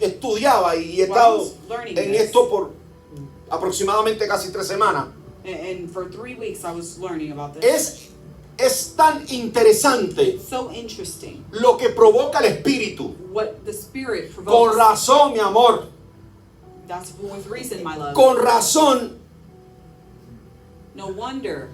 estudiaba y he estado en esto por aproximadamente casi 3 semanas, And for 3 weeks I was learning about this. es tan interesante So interesting lo que provoca el espíritu. what the spirit Con provokes. razón, mi amor, That's with reason, my love. con razón, No wonder.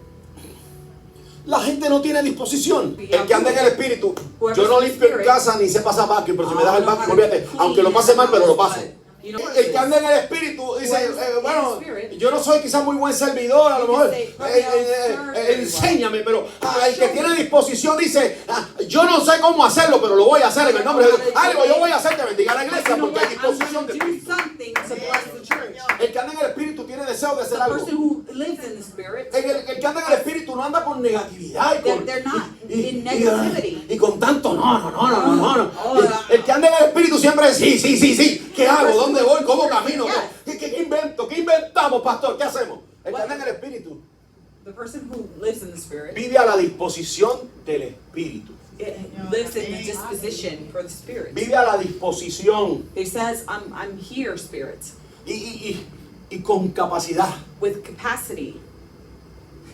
la gente no tiene disposición. El que anda en el espíritu, yo no limpio en casa ni sé pasar vacuum, pero si me das el vacuum, olvídate, aunque lo pase mal, pero lo paso. El que anda en el espíritu dice, bueno, yo no soy quizás muy buen servidor, a lo mejor, enséñame, pero el que tiene disposición dice, yo no sé cómo hacerlo, pero lo voy a hacer en el nombre de Dios. Algo yo voy a hacer que bendiga la iglesia porque hay disposición de espíritu. El que anda en el espíritu tiene deseo de hacer The algo. person who lives in the spirit, El que anda en el espíritu no anda con negatividad they're not in negativity. y con tanto no. El que anda en el espíritu siempre sí. ¿Qué hago? ¿Dónde voy? ¿Cómo camino? ¿Qué invento? ¿Qué inventamos, pastor? ¿Qué hacemos? El que anda en el espíritu The person who lives in the spirit vive a la disposición del espíritu. lives in the disposition for the spirit. Vive a la disposición It says, I'm here, spirit, y con capacidad. with capacity.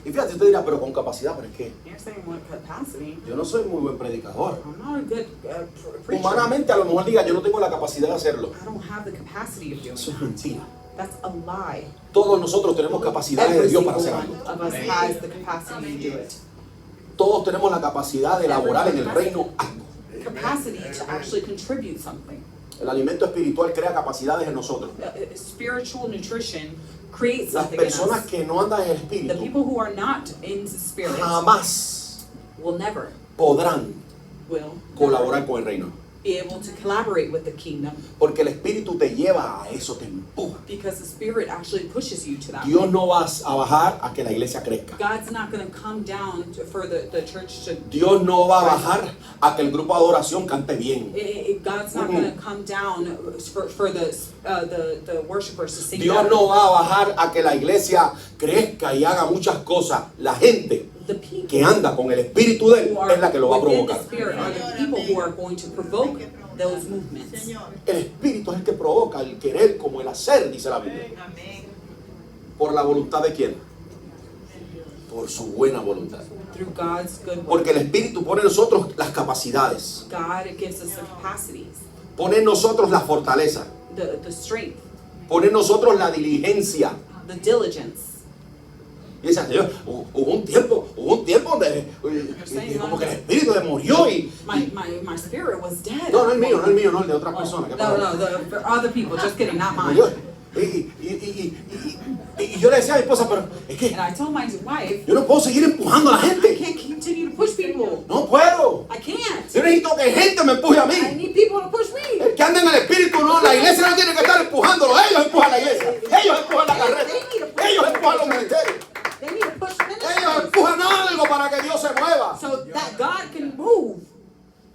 Y fíjate, usted dirá, pero con capacidad, pero es que You're saying what capacity? yo no soy muy buen predicador. I'm not a good preacher. Humanamente a lo mejor diga, yo no tengo la capacidad de hacerlo. I don't have the capacity of doing Eso es that. mentira. That's a lie. Todos nosotros tenemos capacidades de Every Dios single para hacer one algo. of us has the capacity to do it. Todos tenemos la capacidad de elaborar en el reino algo. Capacity to actually contribute something. El alimento espiritual crea capacidades en nosotros. Spiritual nutrition creates Las something in personas us. que no andan en el The espíritu people who are not in the spirit jamás will never will colaborar con el reino. be able to collaborate with the kingdom, Porque el espíritu te lleva a eso, te empuja. because the spirit actually pushes you to that. Dios no va a bajar a que la iglesia crezca. God's not going to come down for the church to. Dios no va a bajar a que el grupo de adoración cante bien. God's not going to come down for the worshipers to sing. Dios better. no va a bajar a que la iglesia crezca y haga muchas cosas. La gente The people que anda con el espíritu de él who are es la que lo va a within provocar. the spirit are the people who are going to provoke those movements. El espíritu es el que provoca el querer como el hacer, dice la Biblia. ¿Por la voluntad de quién? Por su buena voluntad. Through God's good will. Porque el espíritu pone en nosotros las capacidades, God gives us the capacities, pone en nosotros la fortaleza, the strength, pone en nosotros la diligencia. the diligence. Y dice, Señor, hubo un tiempo donde como que el espíritu murió y... My spirit was dead. No, no el mío, no el de otras personas. ¿Qué pasa? No, for other people. Just kidding, not mine. Murió. Y yo le decía a mi esposa, pero es que And I told my wife, yo no puedo seguir empujando a la I gente. can't continue to push people. No puedo. I can't. Yo necesito que gente iglesia no tiene que estar empujándolo. Ellos empujan la iglesia. Ellos empujan la carrera. Ellos empujan los ministerios. They need to push Ellos ministries empujan algo para que Dios se mueva. so that God can move.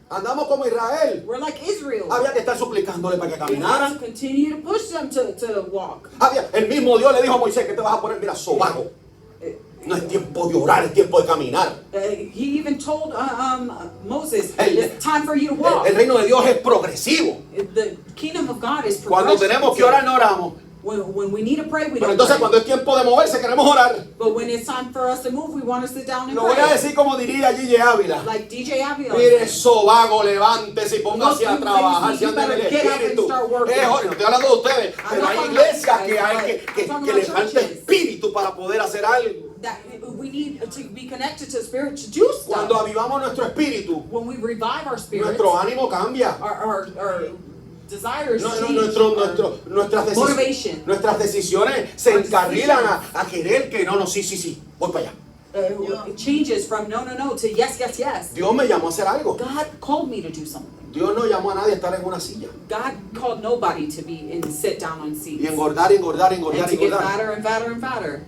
Andamos como Israel. We're like Israel. Había que estar suplicándole para que We have to caminaran. continue to push them to walk. El mismo Dios le dijo a Moisés que te vas a poner, mira, sobago. No es tiempo de orar, es tiempo de caminar. He even told Moses, El- it's time for you to walk. El reino de Dios es progresivo. The kingdom of God is Cuando tenemos que orar, no oramos. When we need to pray, we Pero don't entonces pray. cuando es tiempo de moverse, queremos orar. But when it's time for us to move, we want to sit down and Lo voy a pray. decir como diría Gigi Ávila. Like DJ Avila. Mire, sobago, levántese y póngase a Look, trabajar, si you anda en el better get up and espíritu. start working. No estoy hablando de ustedes, pero not hay talking iglesias about que you hay guys, que I'm talking le about falta churches. espíritu para poder hacer algo. That we need to be connected to spirit to do Cuando stuff. avivamos nuestro espíritu, When we revive our spirits, nuestro ánimo cambia. our desires No, change. Motivation. nuestras decisiones se Our encarrilan a querer que no, sí, voy para allá. It changes from no to yes. Dios me llamó a hacer algo. God called me to do something. Dios no llamó a nadie a estar en una silla God called nobody to be in sit down on seats y engordar. and to get fatter and fatter and fatter.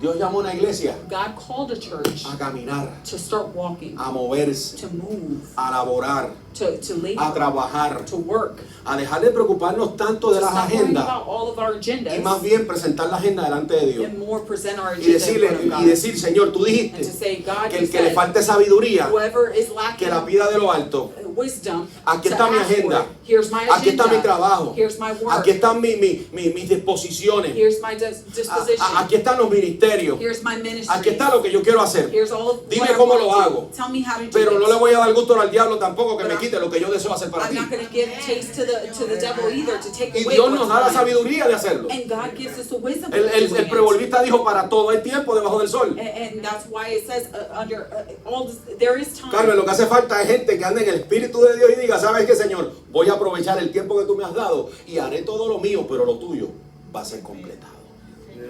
Dios llamó a una iglesia God called a church a caminar, to start walking, a moverse, to move, a laborar, to a labor, trabajar, to work, a dejar de preocuparnos tanto de to las stop worrying agendas about all of our y más agendas bien presentar la agenda delante de Dios and more present our y agenda in front of God. decir, Señor, tú And to dijiste say, God, que you el que le said, falte sabiduría, whoever is que lacking la pida de lo alto. wisdom, Aquí to está mi ask for agenda. it. Here's my Aquí está mi agenda. trabajo. Here's my work. Aquí están mis disposiciones. Here's my disposition. Aquí están los ministerios. Here's my ministry. Aquí está lo que yo quiero hacer. Here's all of Dime what I cómo want lo to do. hago. Tell me how to do Pero no it. le voy a dar gusto al diablo tampoco que But me quite lo que yo deseo hacer para I'm ti. not going to give taste to the devil either to take Y away Dios what's nos da la mine. sabiduría de hacerlo. And God gives us the wisdom El of doing it. prevolvista dijo, para todo hay tiempo debajo del sol. And that's why it says under all this, there is time. Carmen, lo que hace falta es gente que ande en el Espíritu de Dios y diga, ¿sabes qué, Señor? Voy a aprovechar el tiempo que tú me has dado y haré todo lo mío, pero lo tuyo va a ser completado.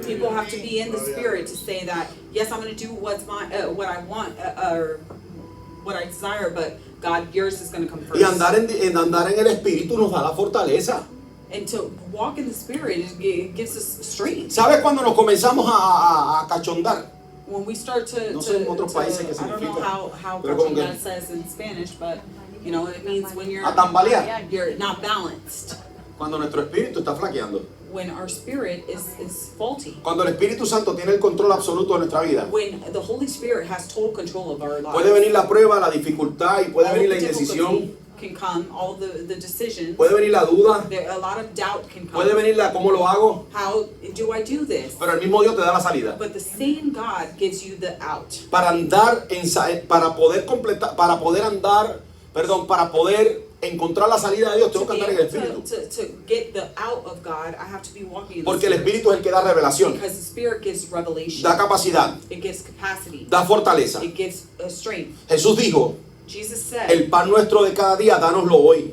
People have to be in the spirit to say that, yes, I'm going to do what's my what I want or what I desire, but God, yours is going to come first. Y andar en el Espíritu nos da la fortaleza. And to walk in the spirit, it gives us strength. ¿Sabes cuando nos comenzamos a cachondar? When we start to, No sé en otros países qué I don't know significa, how pero como que- cachondar says in Spanish, but you know it means when you're A tambalear. you're not balanced. Cuando nuestro espíritu está flaqueando. When our spirit is faulty. Cuando el Espíritu Santo tiene el control absoluto de nuestra vida. When the Holy Spirit has total control of our lives. Puede venir la prueba, la dificultad y puede all venir of la the indecisión. difficulty can come, all the decisions. Puede venir la duda. A lot of doubt can come. Puede venir la cómo lo hago. How do I do this? Pero el mismo Dios te da la salida. But the same God gives you the out. Para andar, para poder completar, para poder andar, perdón, para poder encontrar la salida de Dios, tengo To que be andar en el able Espíritu. to get the out of God, I have to be walking in the Porque el Spirit. Espíritu es el que da revelación, Because the Spirit gives revelation. da capacidad, It gives capacity. da fortaleza. It gives strength. Jesús dijo, Jesus said, el pan nuestro de cada día, dánoslo hoy.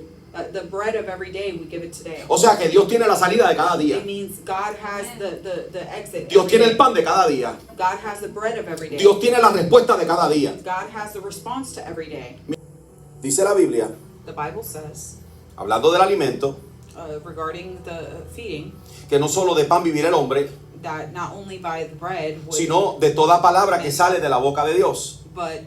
the bread of every day, we give it today. O sea que Dios tiene la salida de cada día. It means God has the exit. Dios every tiene day. el pan de cada día. God has the bread of every day. Dios tiene la respuesta de cada día. God has the response to every day. Dice la Biblia, The Bible says, hablando del alimento, regarding the feeding, que no solo de pan vivirá el hombre, that not only by the bread, sino de toda palabra que sale de la boca de Dios. but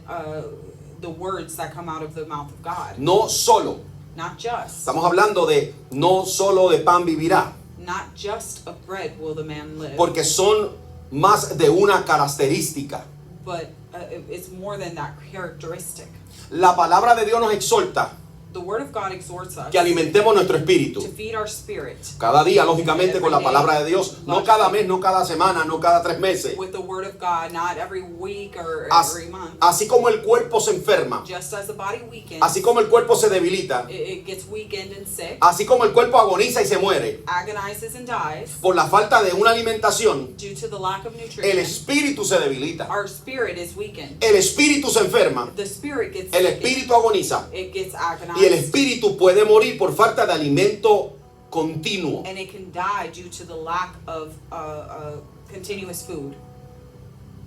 the words that come out of the mouth of God. No solo. Not just. Estamos hablando de no solo de pan vivirá, Not just of bread will the man live, porque son más de una característica. but it's more than that characteristic. La palabra de Dios nos exhorta The Word of God exhorts us que alimentemos nuestro espíritu. to feed our spirit Cada día, lógicamente, con la palabra de Dios. No cada mes, no cada semana, no cada 3 meses. with the Word of God, not every week or As- every month. Así como el cuerpo se enferma, Just as the body weakens, así como el cuerpo se debilita, it gets weakened and sick, así como el cuerpo agoniza y se muere agonizes and dies por la falta de una alimentación, due to the lack of el nutrition. espíritu se debilita, Our spirit is weakened. el espíritu se enferma, The spirit gets el sickened. espíritu agoniza It gets y el agonized. espíritu puede morir por falta de alimento continuo. And it can die due to the lack of continuous food.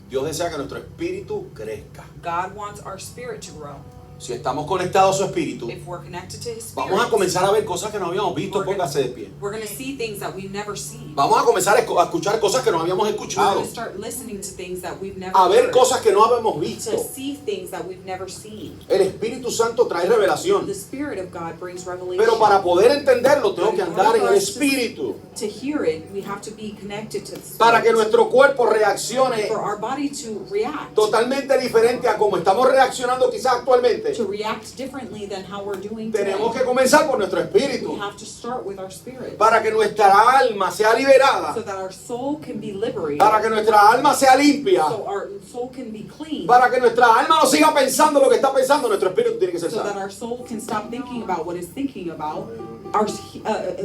Dios desea que nuestro espíritu crezca. God wants our spirit to grow. Si estamos conectados a su espíritu, if we're connected to His Spirit, vamos a comenzar a ver cosas que no habíamos visto. we're gonna- Póngase de pie. we're going to see things that we've never seen. Vamos a comenzar a escuchar cosas que no habíamos We're escuchado. going to start listening to things that we've never A ver heard. cosas que no habíamos visto. To see things that we've never seen. El Espíritu Santo trae revelación. The Spirit of God brings revelation. Pero para poder entenderlo tengo que andar en el Espíritu. To hear it, we have to be connected to the Spirit. Para que nuestro cuerpo reaccione For our body to react. totalmente diferente a como estamos reaccionando quizás actualmente. To react differently than how we're doing Tenemos today. que comenzar por nuestro We espíritu. have to start with our spirit. Para que nuestra alma sea liberada. So that our soul can be liberated. Para que nuestra alma sea limpia. So our soul can be clean. Para que nuestra alma no siga pensando lo que está pensando, nuestro espíritu tiene que ser So that sano. our soul can stop thinking about what it's thinking about. Our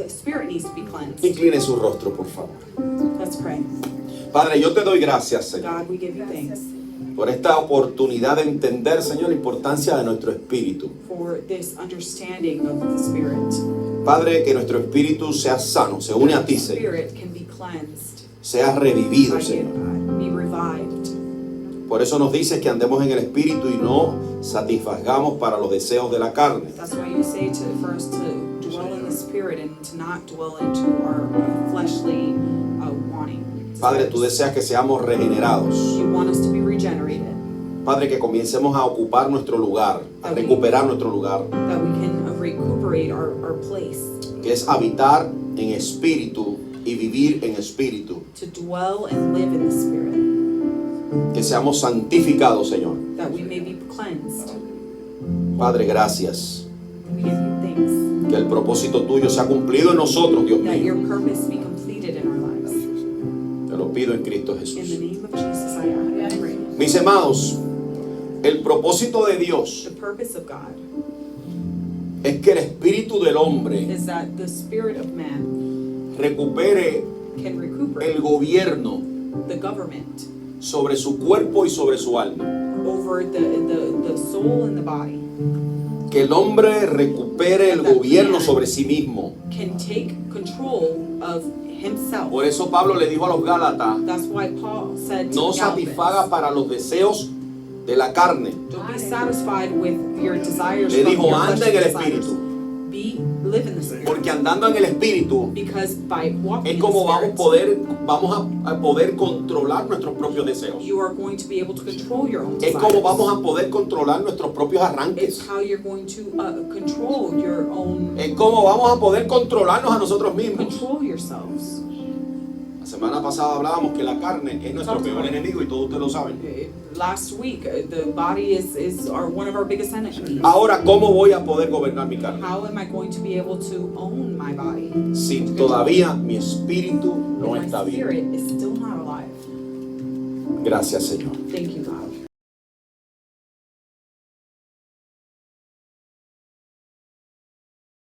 spirit needs to be cleansed. Incline su rostro, por favor. Let's pray. Padre, yo te doy gracias, Señor, God, we give you thanks por esta oportunidad de entender, Señor, la importancia de nuestro espíritu. for this understanding of the spirit. Padre, que nuestro espíritu sea sano, se une a ti, Señor. Spirit can be cleansed Sea revivido, by you, Señor. God. Be revived. Por eso nos dices que andemos en el espíritu y no satisfagamos para los deseos de la carne. That's why you say for us to dwell in the spirit and to not dwell into our fleshly wanting. Padre, tú deseas que seamos regenerados. You want us to be regenerated, Padre, que comencemos a ocupar nuestro lugar, a recuperar nuestro lugar, that we can recuperate our place, que es habitar en espíritu y vivir en espíritu. to dwell and live in the spirit, Que seamos santificados, Señor. that we may be cleansed. Padre, gracias. We give you thanks Que el propósito tuyo sea cumplido en nosotros, Dios that your mío. purpose be completed in our lives. Te lo pido en Cristo In the Jesús. name of Jesus, I pray. Mis amados, el propósito de Dios The purpose of God es que el espíritu del hombre is that the spirit of man recupere can recuperate el gobierno the government sobre su cuerpo y sobre su alma. over the soul and the body, Que el hombre recupere el gobierno sobre sí mismo. can take control of himself. Por eso Pablo le dijo a los Gálatas, That's why Paul said to no the satisfaga Galatians, para los deseos de la carne. don't be satisfied with your desires Le from dijo, your anda fleshly en el desires. espíritu. Live in the spirit. Porque andando en el espíritu Because by walking es in como the spirit, vamos a poder controlar nuestros propios deseos. you are going to be able to control your own Es desires. como vamos a poder controlar nuestros propios It's arranques. how you're going to control your own, Es como vamos a poder controlarnos a nosotros mismos. control yourselves. La semana pasada hablábamos que la carne es nuestro peor enemigo y todos ustedes lo saben. Last week, the body is one of our biggest enemies. Ahora, ¿cómo voy a poder gobernar mi carne? How am I going to be able to own my body? Si todavía mi espíritu no If está my bien. spirit is still not alive. Gracias, Señor. Thank you, God.